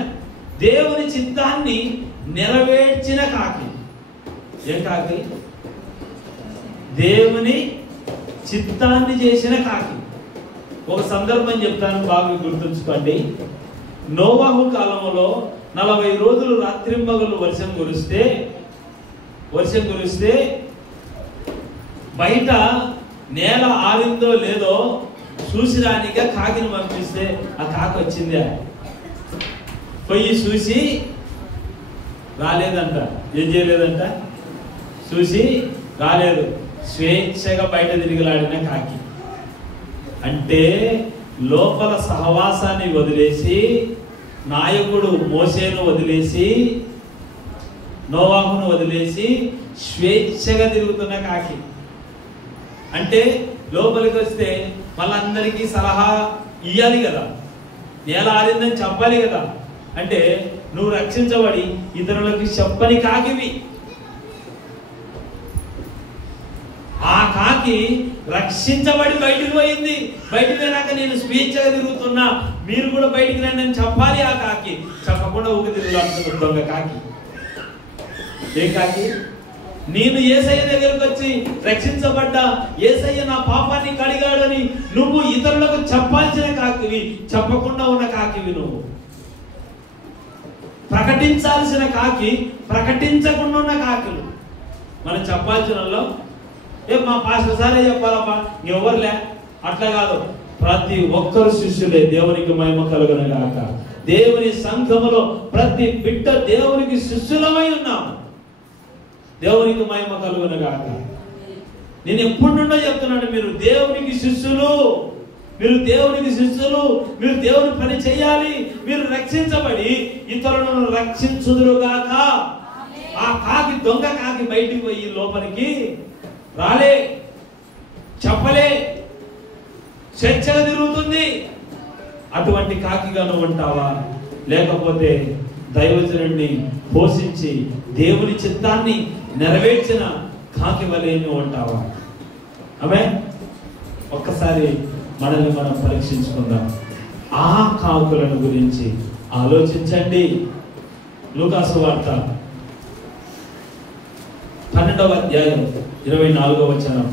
దేవుని చిత్తాన్ని నెరవేర్చిన కాకి. ఏం కాకి? దేవుని చిత్తాన్ని చేసిన కాకి. ఒక సందర్భం చెప్తాను, బాగా గుర్తుంచుకోండి. నోవాహు కాలంలో 40 రోజులు రాత్రింబగలు వర్షం కురిస్తే బయట నేల ఆరిందో లేదో చూసిరానిగా కాకిని పంపిస్తే ఆ కాకి వచ్చిందే. పోయి చూసి రాలేదంట. ఏం చేయలేదంట? చూసి రాలేదు. స్వేచ్ఛగా బయట తిరిగిలాడిన కాకి. అంటే లోపల సహవాసాన్ని వదిలేసి, నాయకుడు మోసేను వదిలేసి, నోవాహును వదిలేసి స్వేచ్ఛగా తిరుగుతున్న కాకి. అంటే లోపలికి వస్తే వాళ్ళందరికీ సలహా ఇయ్యాలి కదా, నేల ఆరిందని చెప్పాలి కదా. అంటే నువ్వు రక్షించబడి ఇతరులకి చెప్పని కాకివి. ఆ కాకి రక్షించబడి బయటికి పోయింది. బయటికి పోయినాక నేను స్వేచ్ఛగా తిరుగుతున్నా, మీరు కూడా బయటికి రండి అని చెప్పాలి. ఆ కాకి చెప్పకుండా ఊక తిరుగులాడుతున్న దొంగ కాకి. ఏ కాకి? నేను యేసయ్య దగ్గరకు వచ్చి రక్షించబడ్డా, యేసయ్య నా పాపాన్ని కడిగాడని నువ్వు ఇతరులకు చెప్పాల్సిన కాకివి, చెప్పకుండా ఉన్న కాకివి. నువ్వు ప్రకటించాల్సిన కాకి, ప్రకటించకుండా ఉన్న కాకులు. మనం చెప్పాల్సిన మా పాస్టర్ సారే చెప్పాలమ్మా, ఎవరులే, అట్లా కాదు. ప్రతి ఒక్కరు శిష్యులే. దేవునికి మహిమ కలుగును గాక. దేవుని సంఘములో ప్రతి బిడ్డ దేవునికి శిష్యులమై ఉన్నాము. దేవునికి మహిమ కలుగును గాక. నేను ఎప్పటి నుండో చెప్తున్నాను, మీరు దేవునికి శిష్యులు, మీరు దేవునికి శిష్యులు, మీరు దేవుని పని చేయాలి. మీరు రక్షించబడి ఇతరులను రక్షించుదురుగాక. ఆ కాకి, దొంగ కాకి బయటికి పోయి లోపలికి రాలే, చెప్పలే, చర్చగా తిరుగుతుంది. అటువంటి కాకిగా నువ్వు ఉంటావా? లేకపోతే దైవజనుడిని పోషించి దేవుని చిత్తాన్ని నెరవేర్చిన కాకి వలె నువ్వు ఉంటావా? ఆమేన్. ఒక్కసారి మనల్ని మనం పరీక్షించుకుందాం. ఆ కాకులను గురించి ఆలోచించండి. లూకాసు వార్త 12వ అధ్యాయం 24వ వచనం.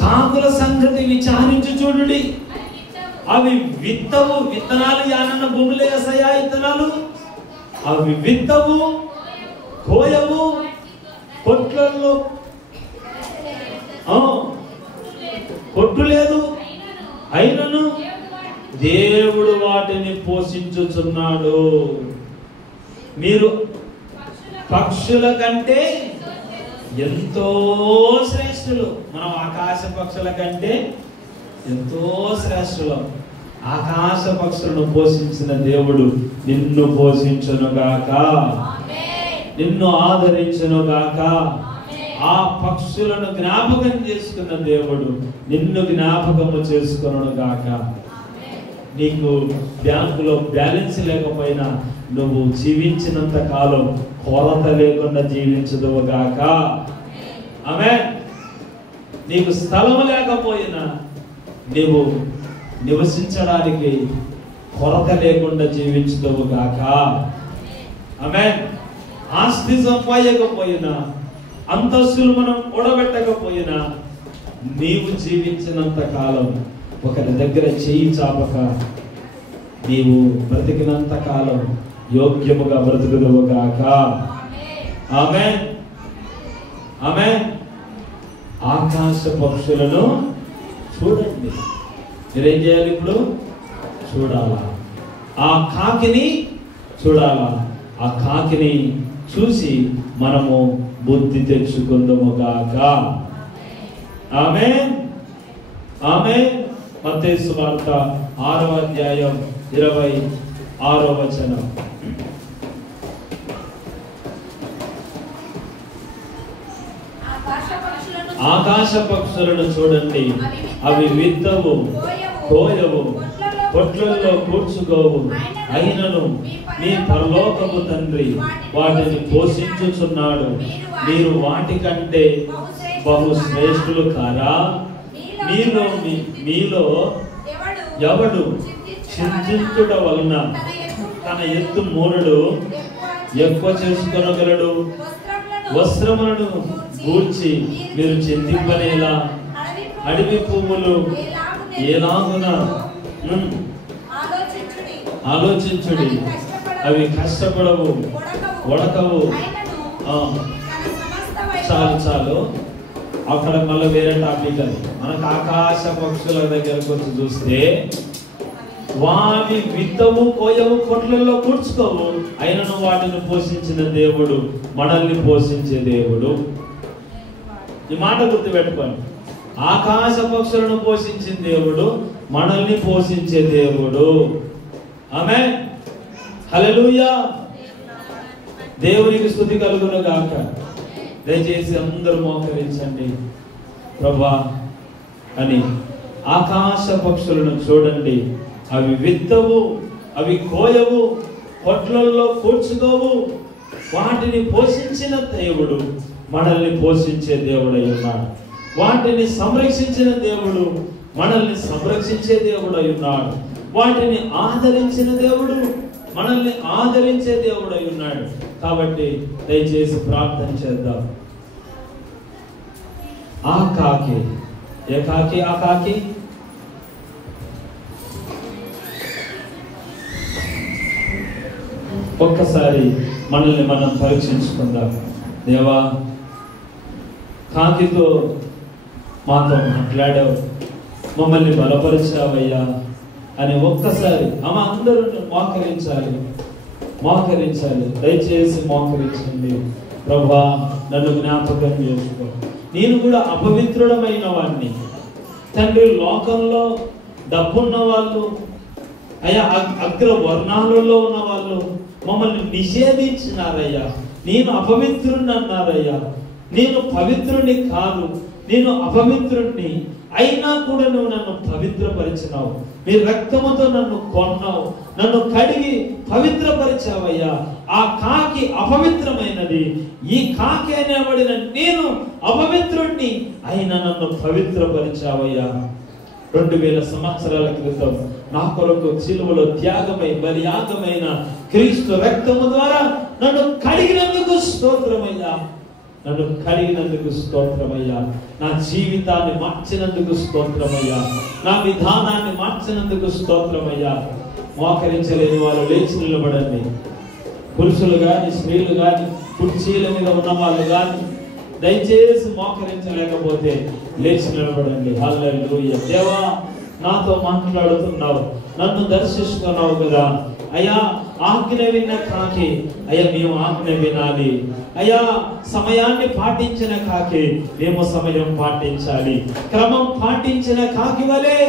కాకుల సంగతి విచారించి చూడుడి, అవి విత్తవు. విత్తనాలు యానన్న భూమిలో వేసాయా? విత్తనాలు అవి విత్తవు, కోయవు, కొట్లలో కొట్టు లేదు, అయినను దేవుడు వాటిని పోషించుచున్నాడు. మీరు పక్షుల కంటే ఎంతో శ్రేష్ఠులు. మనం ఆకాశ పక్షుల కంటే ఎంతో శ్రేష్ఠులు. ఆకాశ పక్షులను పోషించిన దేవుడు నిన్ను పోషించునుగాక, నిన్ను ఆదరించునుగాక. ఆ పక్షులను జ్ఞాపకం చేసుకున్న దేవుడు నిన్ను జ్ఞాపకము చేసుకునుగాక. నీకు బ్యాంకులో బ్యాలెన్స్ లేకపోయినా నువ్వు జీవించినంత కాలం కొరత లేకుండా జీవించుదువుగాక. ఆమేన్. నీకు స్థలం లేకపోయినా నీవు నివసించడానికి కొరత లేకుండా జీవించుదువుగాక. ఆమేన్. ఆస్తి సంపాదకపోయినా, అంతస్తులు మనం కూడబెట్టకపోయినా, నీవు జీవించినంత కాలం ఒకరి దగ్గర చేయి చాపక నీవు బ్రతికినంత కాలం యోగ్యముగా బ్రతుకుదువుగాక. ఆమేన్. ఆమేన్. ఆకాశ పక్షులను చూడండి. మీరేం చేయాలి? ఇప్పుడు చూడాలా? ఆ కాకిని చూడాలా? ఆ కాకిని చూసి మనము బుద్ధి తెచ్చుకుందుముగాక. ఆమేన్. ఆమేన్. మత్తయి సువార్త 6వ అధ్యాయం 26వ వచనం. ఆకాశ పక్షులను చూడండి, అవి విత్తవు, కోయవు, కొట్లలో కూర్చుకోవు, అయినను మీ పరలోకపు తండ్రి వాటిని పోషించుచున్నాడు. మీరు వాటికంటే బహు శ్రేష్ఠులు కారా? మీలో ఎవడు చింతించుట వలన తన ఎత్తు మూరడు ఎక్కువ చేసుకొనగలడు? వస్త్రములను గూర్చి మీరు చింతింపనేలా? అడవి పువ్వులు ఎలాగున ఆలోచించుడి, అవి కష్టపడవు, ఉడకవు. చాలు అక్కడ మళ్ళీ వేరే టాపిక్. అది మనకు ఆకాశ పక్షుల దగ్గరకు వచ్చి చూస్తే వాటి విత్తవు, కోయవు, కొట్లలో కూర్చుకోవు, అయినను వాటిని పోషించిన దేవుడు మనల్ని పోషించే దేవుడు. ఈ మాట గుర్తు పెట్టుకోండి. ఆకాశ పక్షులను పోషించిన దేవుడు మనల్ని పోషించే దేవుడు. ఆమేన్. హల్లెలూయా. దేవునికి స్తుతి కలుగును గాక. దయచేసి అందరూ మోకరించండి. ప్రభువా అని ఆకాశ పక్షులను చూడండి, అవి విత్తవు, అవి కోయవు, కొట్లలో కూర్చుకోవు, వాటిని పోషించిన దేవుడు మనల్ని పోషించే దేవుడై ఉన్నాడు. వాటిని సంరక్షించిన దేవుడు మనల్ని సంరక్షించే దేవుడై ఉన్నాడు. వాటిని ఆదరించిన దేవుడు మనల్ని ఆదరించే దేవుడై ఉన్నాడు. కాబట్టి దయచేసి ప్రార్థన చేద్దాం. ఆ కాకి, ఏ కాకి? ఆ కాకి ఒక్కసారి మనల్ని మనం పరీక్షించుకుందాం. దేవా, కాకితో మాతో మాట్లాడావు, మమ్మల్ని బలపరిచావయ్యా అని ఒక్కసారి అందరూ మోకరించాలి. దయచేసి మోకరించండి. ప్రభువా, నన్ను జ్ఞాపకం చేసుకో. నేను కూడా అపవిత్రుడమైన వాడిని తండ్రి. లోకంలో డబ్బున్న వాళ్ళు, అయ్యా అగ్ర వర్ణాలలో ఉన్న వాళ్ళు మమ్మల్ని నిషేధించినారయ్యా. నేను అపవిత్రుడిని అన్నారయ్యా. నేను పవిత్రుని కాదు, నేను అపవిత్రుడిని. అయినా కూడా నువ్వు నన్ను పవిత్రపరిచినావు. నీ రక్తముతో నన్ను కొన్నావు, నన్ను కడిగి పవిత్రపరిచావయ్యా. ఆ కాకి అపవిత్రమైనది, ఈ కాకి అనేబడిన నేను అపవిత్రుడిని, అయినా నన్ను పవిత్రపరిచావయ్యా. 2000 సంవత్సరాల క్రితం నా కొరకు సిలువలో త్యాగమై బలియాగమైన క్రీస్తు రక్తము ద్వారా నన్ను కడిగినందుకు స్తోత్రమయ్యా. నన్ను కడిగినందుకు స్తోత్రమయ్యా. నా జీవితాన్ని మార్చినందుకు స్తోత్రమయ్యా. నా విధానాన్ని మార్చినందుకు స్తోత్రమయ్యా. మోకరించలేని వాళ్ళు లేచి నిలబడండి. పురుషులు కానీ స్త్రీలు కానీ కుర్చీల మీద ఉన్న వాళ్ళు కానీ దయచేసి మోకరించలేకపోతే లేచి నిలబడండి. హల్లెలూయా. దేవా, నాతో మాట్లాడుతున్నావు, నన్ను దర్శిస్తున్నావు కదా అయ్యా. ఆజ్ఞ విన్న కాకి అయ్యా, మేము ఆజ్ఞ వినాలి అయ్యా. సమయాన్ని పాటించిన కాకి మేము సమయం పాటించాలి. క్రమం పాటించిన కాకి వలె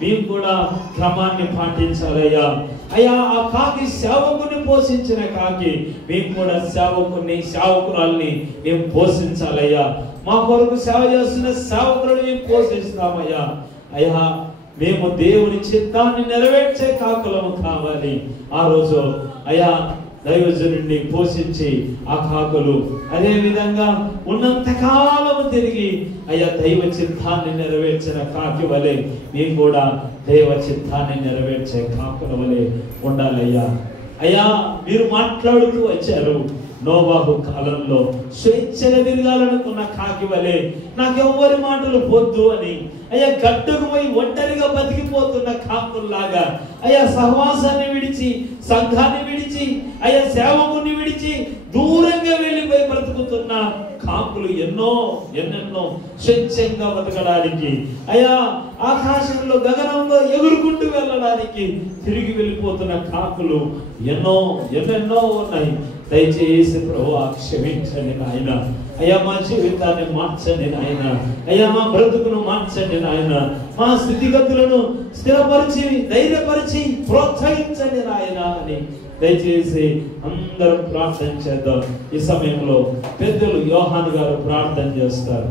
మేము కూడా క్రమాన్ని పాటించాలయ్యా. అయ్యా, ఆ కాకి సేవకుని పోషించిన కాకి మేము కూడా సేవకురాల్ని మేము పోషించాలయ్యా. మా కొరకు సేవ చేస్తున్న సేవకులను మేము పోషిస్తామయ్యా. అయ్యా, మేము దేవుని చిత్తాన్ని నెరవేర్చే కాకులము కావాలి. ఆ రోజు అయ్యా దైవజనుడిని పోషించి ఆ కాకులు అదే విధంగా ఉన్నంత కాలము తిరిగి అయ్యా దైవ చిత్తాన్ని నెరవేర్చిన కాకి వలె మేము కూడా దైవ చిత్తాన్ని నెరవేర్చే కాకుల వలె ఉండాలయ్యా. అయ్యా, మీరు మాట్లాడుతూ వచ్చారు. నోవాహు కాలంలో స్వేచ్ఛగా తిరగాలనుకున్న కాకి వలె నాకెవ్వరి మాటలు పొద్దు అని అయ్యా గడ్డకు పోయి ఒంటరిగా బతికిపోతున్న కాకుల్లాగా అయ్యా సహవాసాన్ని విడిచి, సంఘాన్ని విడిచి, అయ్యా సేవకుని విడిచి దూరంగా వెళ్ళిపోయి బ్రతుకుతున్న కాకులు ఎన్నెన్నో స్వచ్ఛంగా బతకడానికి అయ్యా ఆకాశంలో గగనంలో ఎగురుకుంటూ వెళ్ళడానికి తిరిగి వెళ్ళిపోతున్న కాకులు ఎన్నెన్నో ఉన్నాయి. దయచేసి ప్రభువా క్షమించండి నాయన. అయ్యా, మా జీవితాన్ని మార్చండి నాయన. అయ్యా, మా బ్రతుకును మార్చండి నాయన. మా స్థితిగతులను స్థిరపరిచి ధైర్యపరిచి ప్రోత్సహించండి నాయన అని దయచేసి అందరం ప్రార్థన చేద్దాం. ఈ సమయంలో పెద్దలు యోహాను గారు ప్రార్థన చేస్తారు.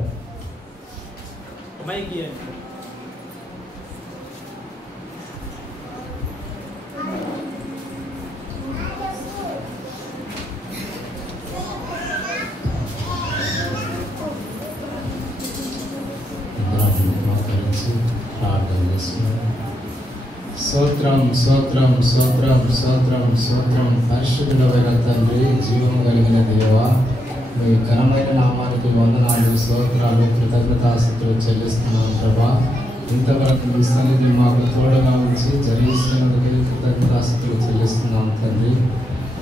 స్తోత్రం స్తోత్రం స్తోత్రం స్తోత్రం స్తోత్రం. పరిశుద్ధుడైన తండ్రి, జీవము కలిగిన దేవా, మీ ఘనమైన నామానికి వందనాలు, స్తోత్రాలు, కృతజ్ఞతాస్తుతులు చెల్లిస్తున్నాం ప్రభా. ఇంతవరకు మీ సన్నిధి మాకు తోడుగా ఉంచి జరిగిస్తున్నందుకు కృతజ్ఞతాస్తుతులు చెల్లిస్తున్నాం తండ్రి.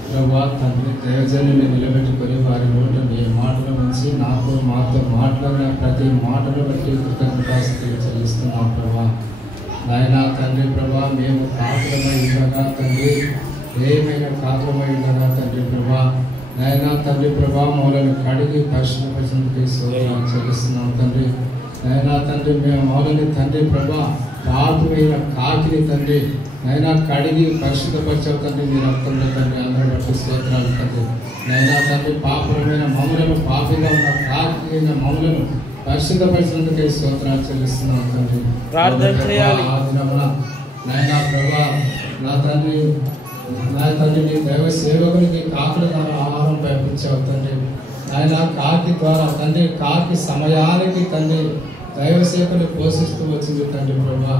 ప్రభా తండ్రి, దైవజనుని నిలబెట్టుకొని వారి నోట మీ మాటల నుంచి మాతో మాట్లాడిన ప్రతి మాటను బట్టి కృతజ్ఞతాస్తుతులు చెల్లిస్తున్నాం ప్రభా. నాయనా తండ్రి ప్రభా, మేము కాకులమై ఉండగా తండ్రి, ఏమైనా కాకులమై ఉండగా తండ్రి ప్రభా, నాయనా తండ్రి ప్రభా మౌలను కడిగి పరిశుభ్రపరిచినందుకు స్తోత్రాలు చెల్లిస్తున్నాం తండ్రి. నాయనా తండ్రి, మేము మౌలని తండ్రి ప్రభా పాపమైన కాకిని తండ్రి నైనా కడిగి పరిశుద్ధపరిచావు తండ్రి. మీ రక్తంలో తండ్రి అందరూ బట్టి స్తోత్రాలు తండ్రి. నైనా తండ్రి, పాపమైన మమ్మలను, పాపిగా ఉన్న కాకి అయిన మమ్మలను పరిశుద్ధపరిచినందుకే స్తోత్రాలు చెల్లిస్తున్నాం తండ్రి. ప్రార్థన చేయాలి. నాయనా ప్రభా, నా తండ్రి నీ దైవ సేవకునికి కాకుల ద్వారా ఆహారం పంపించావు తండ్రి. ఆయన కాకి ద్వారా తండ్రి, కాకి సమయానికి తండ్రి దైవ సేవకుని పోషిస్తూ వచ్చింది తండ్రి ప్రభా.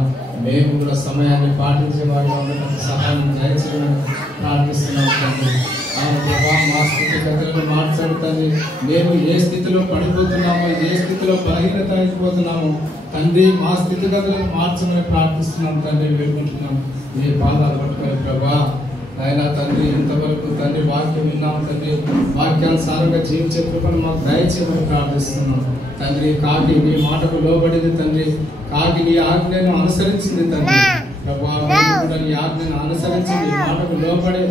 మేము కూడా సమయాన్ని పాటించే వారిగా ఉండటం సహాయం దయచేయమని ప్రార్థిస్తున్నాం తండ్రి. అవును ప్రభా, మా స్థితిగతులను మార్చండి తండ్రి. మేము ఏ స్థితిలో పడిపోతున్నామో, ఏ స్థితిలో బలహీనత అయిపోతున్నామో తండ్రి, మా స్థితిగతులను మార్చమని ప్రార్థిస్తున్నాం తండ్రి, వేడుకుంటున్నాం. మీ పాదాలు పట్టుకొని ప్రభా. అయినా తండ్రి, ఇంతవరకు తండ్రి వాక్యం విన్నాం తండ్రి, వాక్యానుసారంగా జీవించే కృపను మాకు దయచేయమని ప్రార్థిస్తున్నాం తండ్రి. కాకి నీ మాటకు లోబడింది తండ్రి, కాకి నీ ఆజ్ఞను అనుసరించింది తండ్రి ప్రభా. మేము కూడా నీ ఆజ్ఞను అనుసరించి నీ మాటకు లోబడే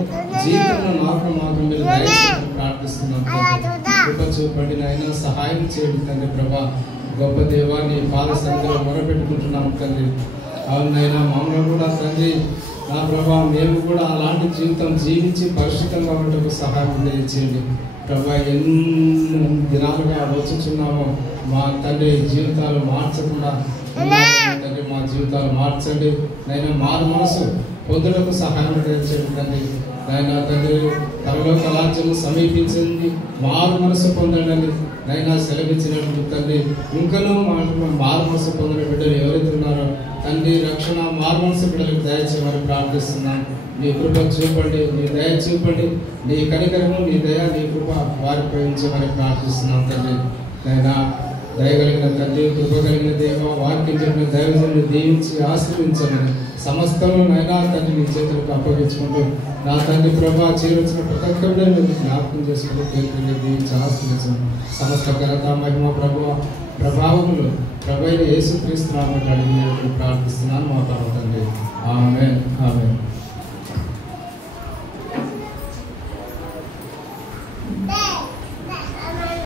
జీవితంలో మాకు మీరు దయచేయమని ప్రార్థిస్తున్నాం తండ్రి. కృప చూపండి నాయన, సహాయం చేయండి తండ్రి ప్రభా. గొప్ప దేవా, నీ పాద సన్నిధిలో మొరపెట్టుకుంటున్నాం తండ్రి. అవునైనా మమ్మల్ని కూడా తండ్రి నా ప్రభా మేము కూడా అలాంటి జీవితం జీవించి పరిశుద్ధంగా ఉండటకు సహాయం చేయండి ప్రభా. ఎన్ని దినాలుగా ఆలోచించున్నామో మా తండ్రి జీవితాలు మార్చకుండా తండ్రి మా జీవితాలు మార్చండి నైనా. మారు మనసు పొందుటకు సహాయం చేయండి తండ్రి. నైనా తండ్రి పరలోక రాజ్యం సమీపించింది, మారు మనసు పొందండి నైనా సెలవిచ్చినట్టు తండ్రి. ఇంకనూ మారు మనసు పొందిన బిడ్డలు ఎవరైతే ఉన్నారో తండ్రి రక్షణ మారు మనసు బిడ్డలకు దయచేయమని ప్రార్థిస్తున్నాను. నీ కృప చూపండి, నీ దయ చూపండి, నీ కనికరము నీ దయ నీ కృప వారిపై ఉంచమని ప్రార్థిస్తున్నాను తండ్రి. నైనా దయగలిగిన తండ్రి, కృప కలిగిన దేవ, వాక్యం చెప్పిన దైవజనులు దీవించి ఆశీర్వించమని సమస్తము నైనా తండ్రి నీ చేతులకు అప్పగించుకుంటూ నా తండ్రి ప్రభా చేరొచ్చిన ప్రతి ఒక్కరిని మీరు జ్ఞాపకం చేసుకుంటూ పేరుని దీవించి ఆశీర్వించమని సమస్త ఘనత మహిమ ప్రభావములు ప్రభు యేసుక్రీస్తు నామములో అడిగినట్టు ప్రార్థిస్తున్నాను మా తండ్రి. ఆమేన్ ఆమేన్.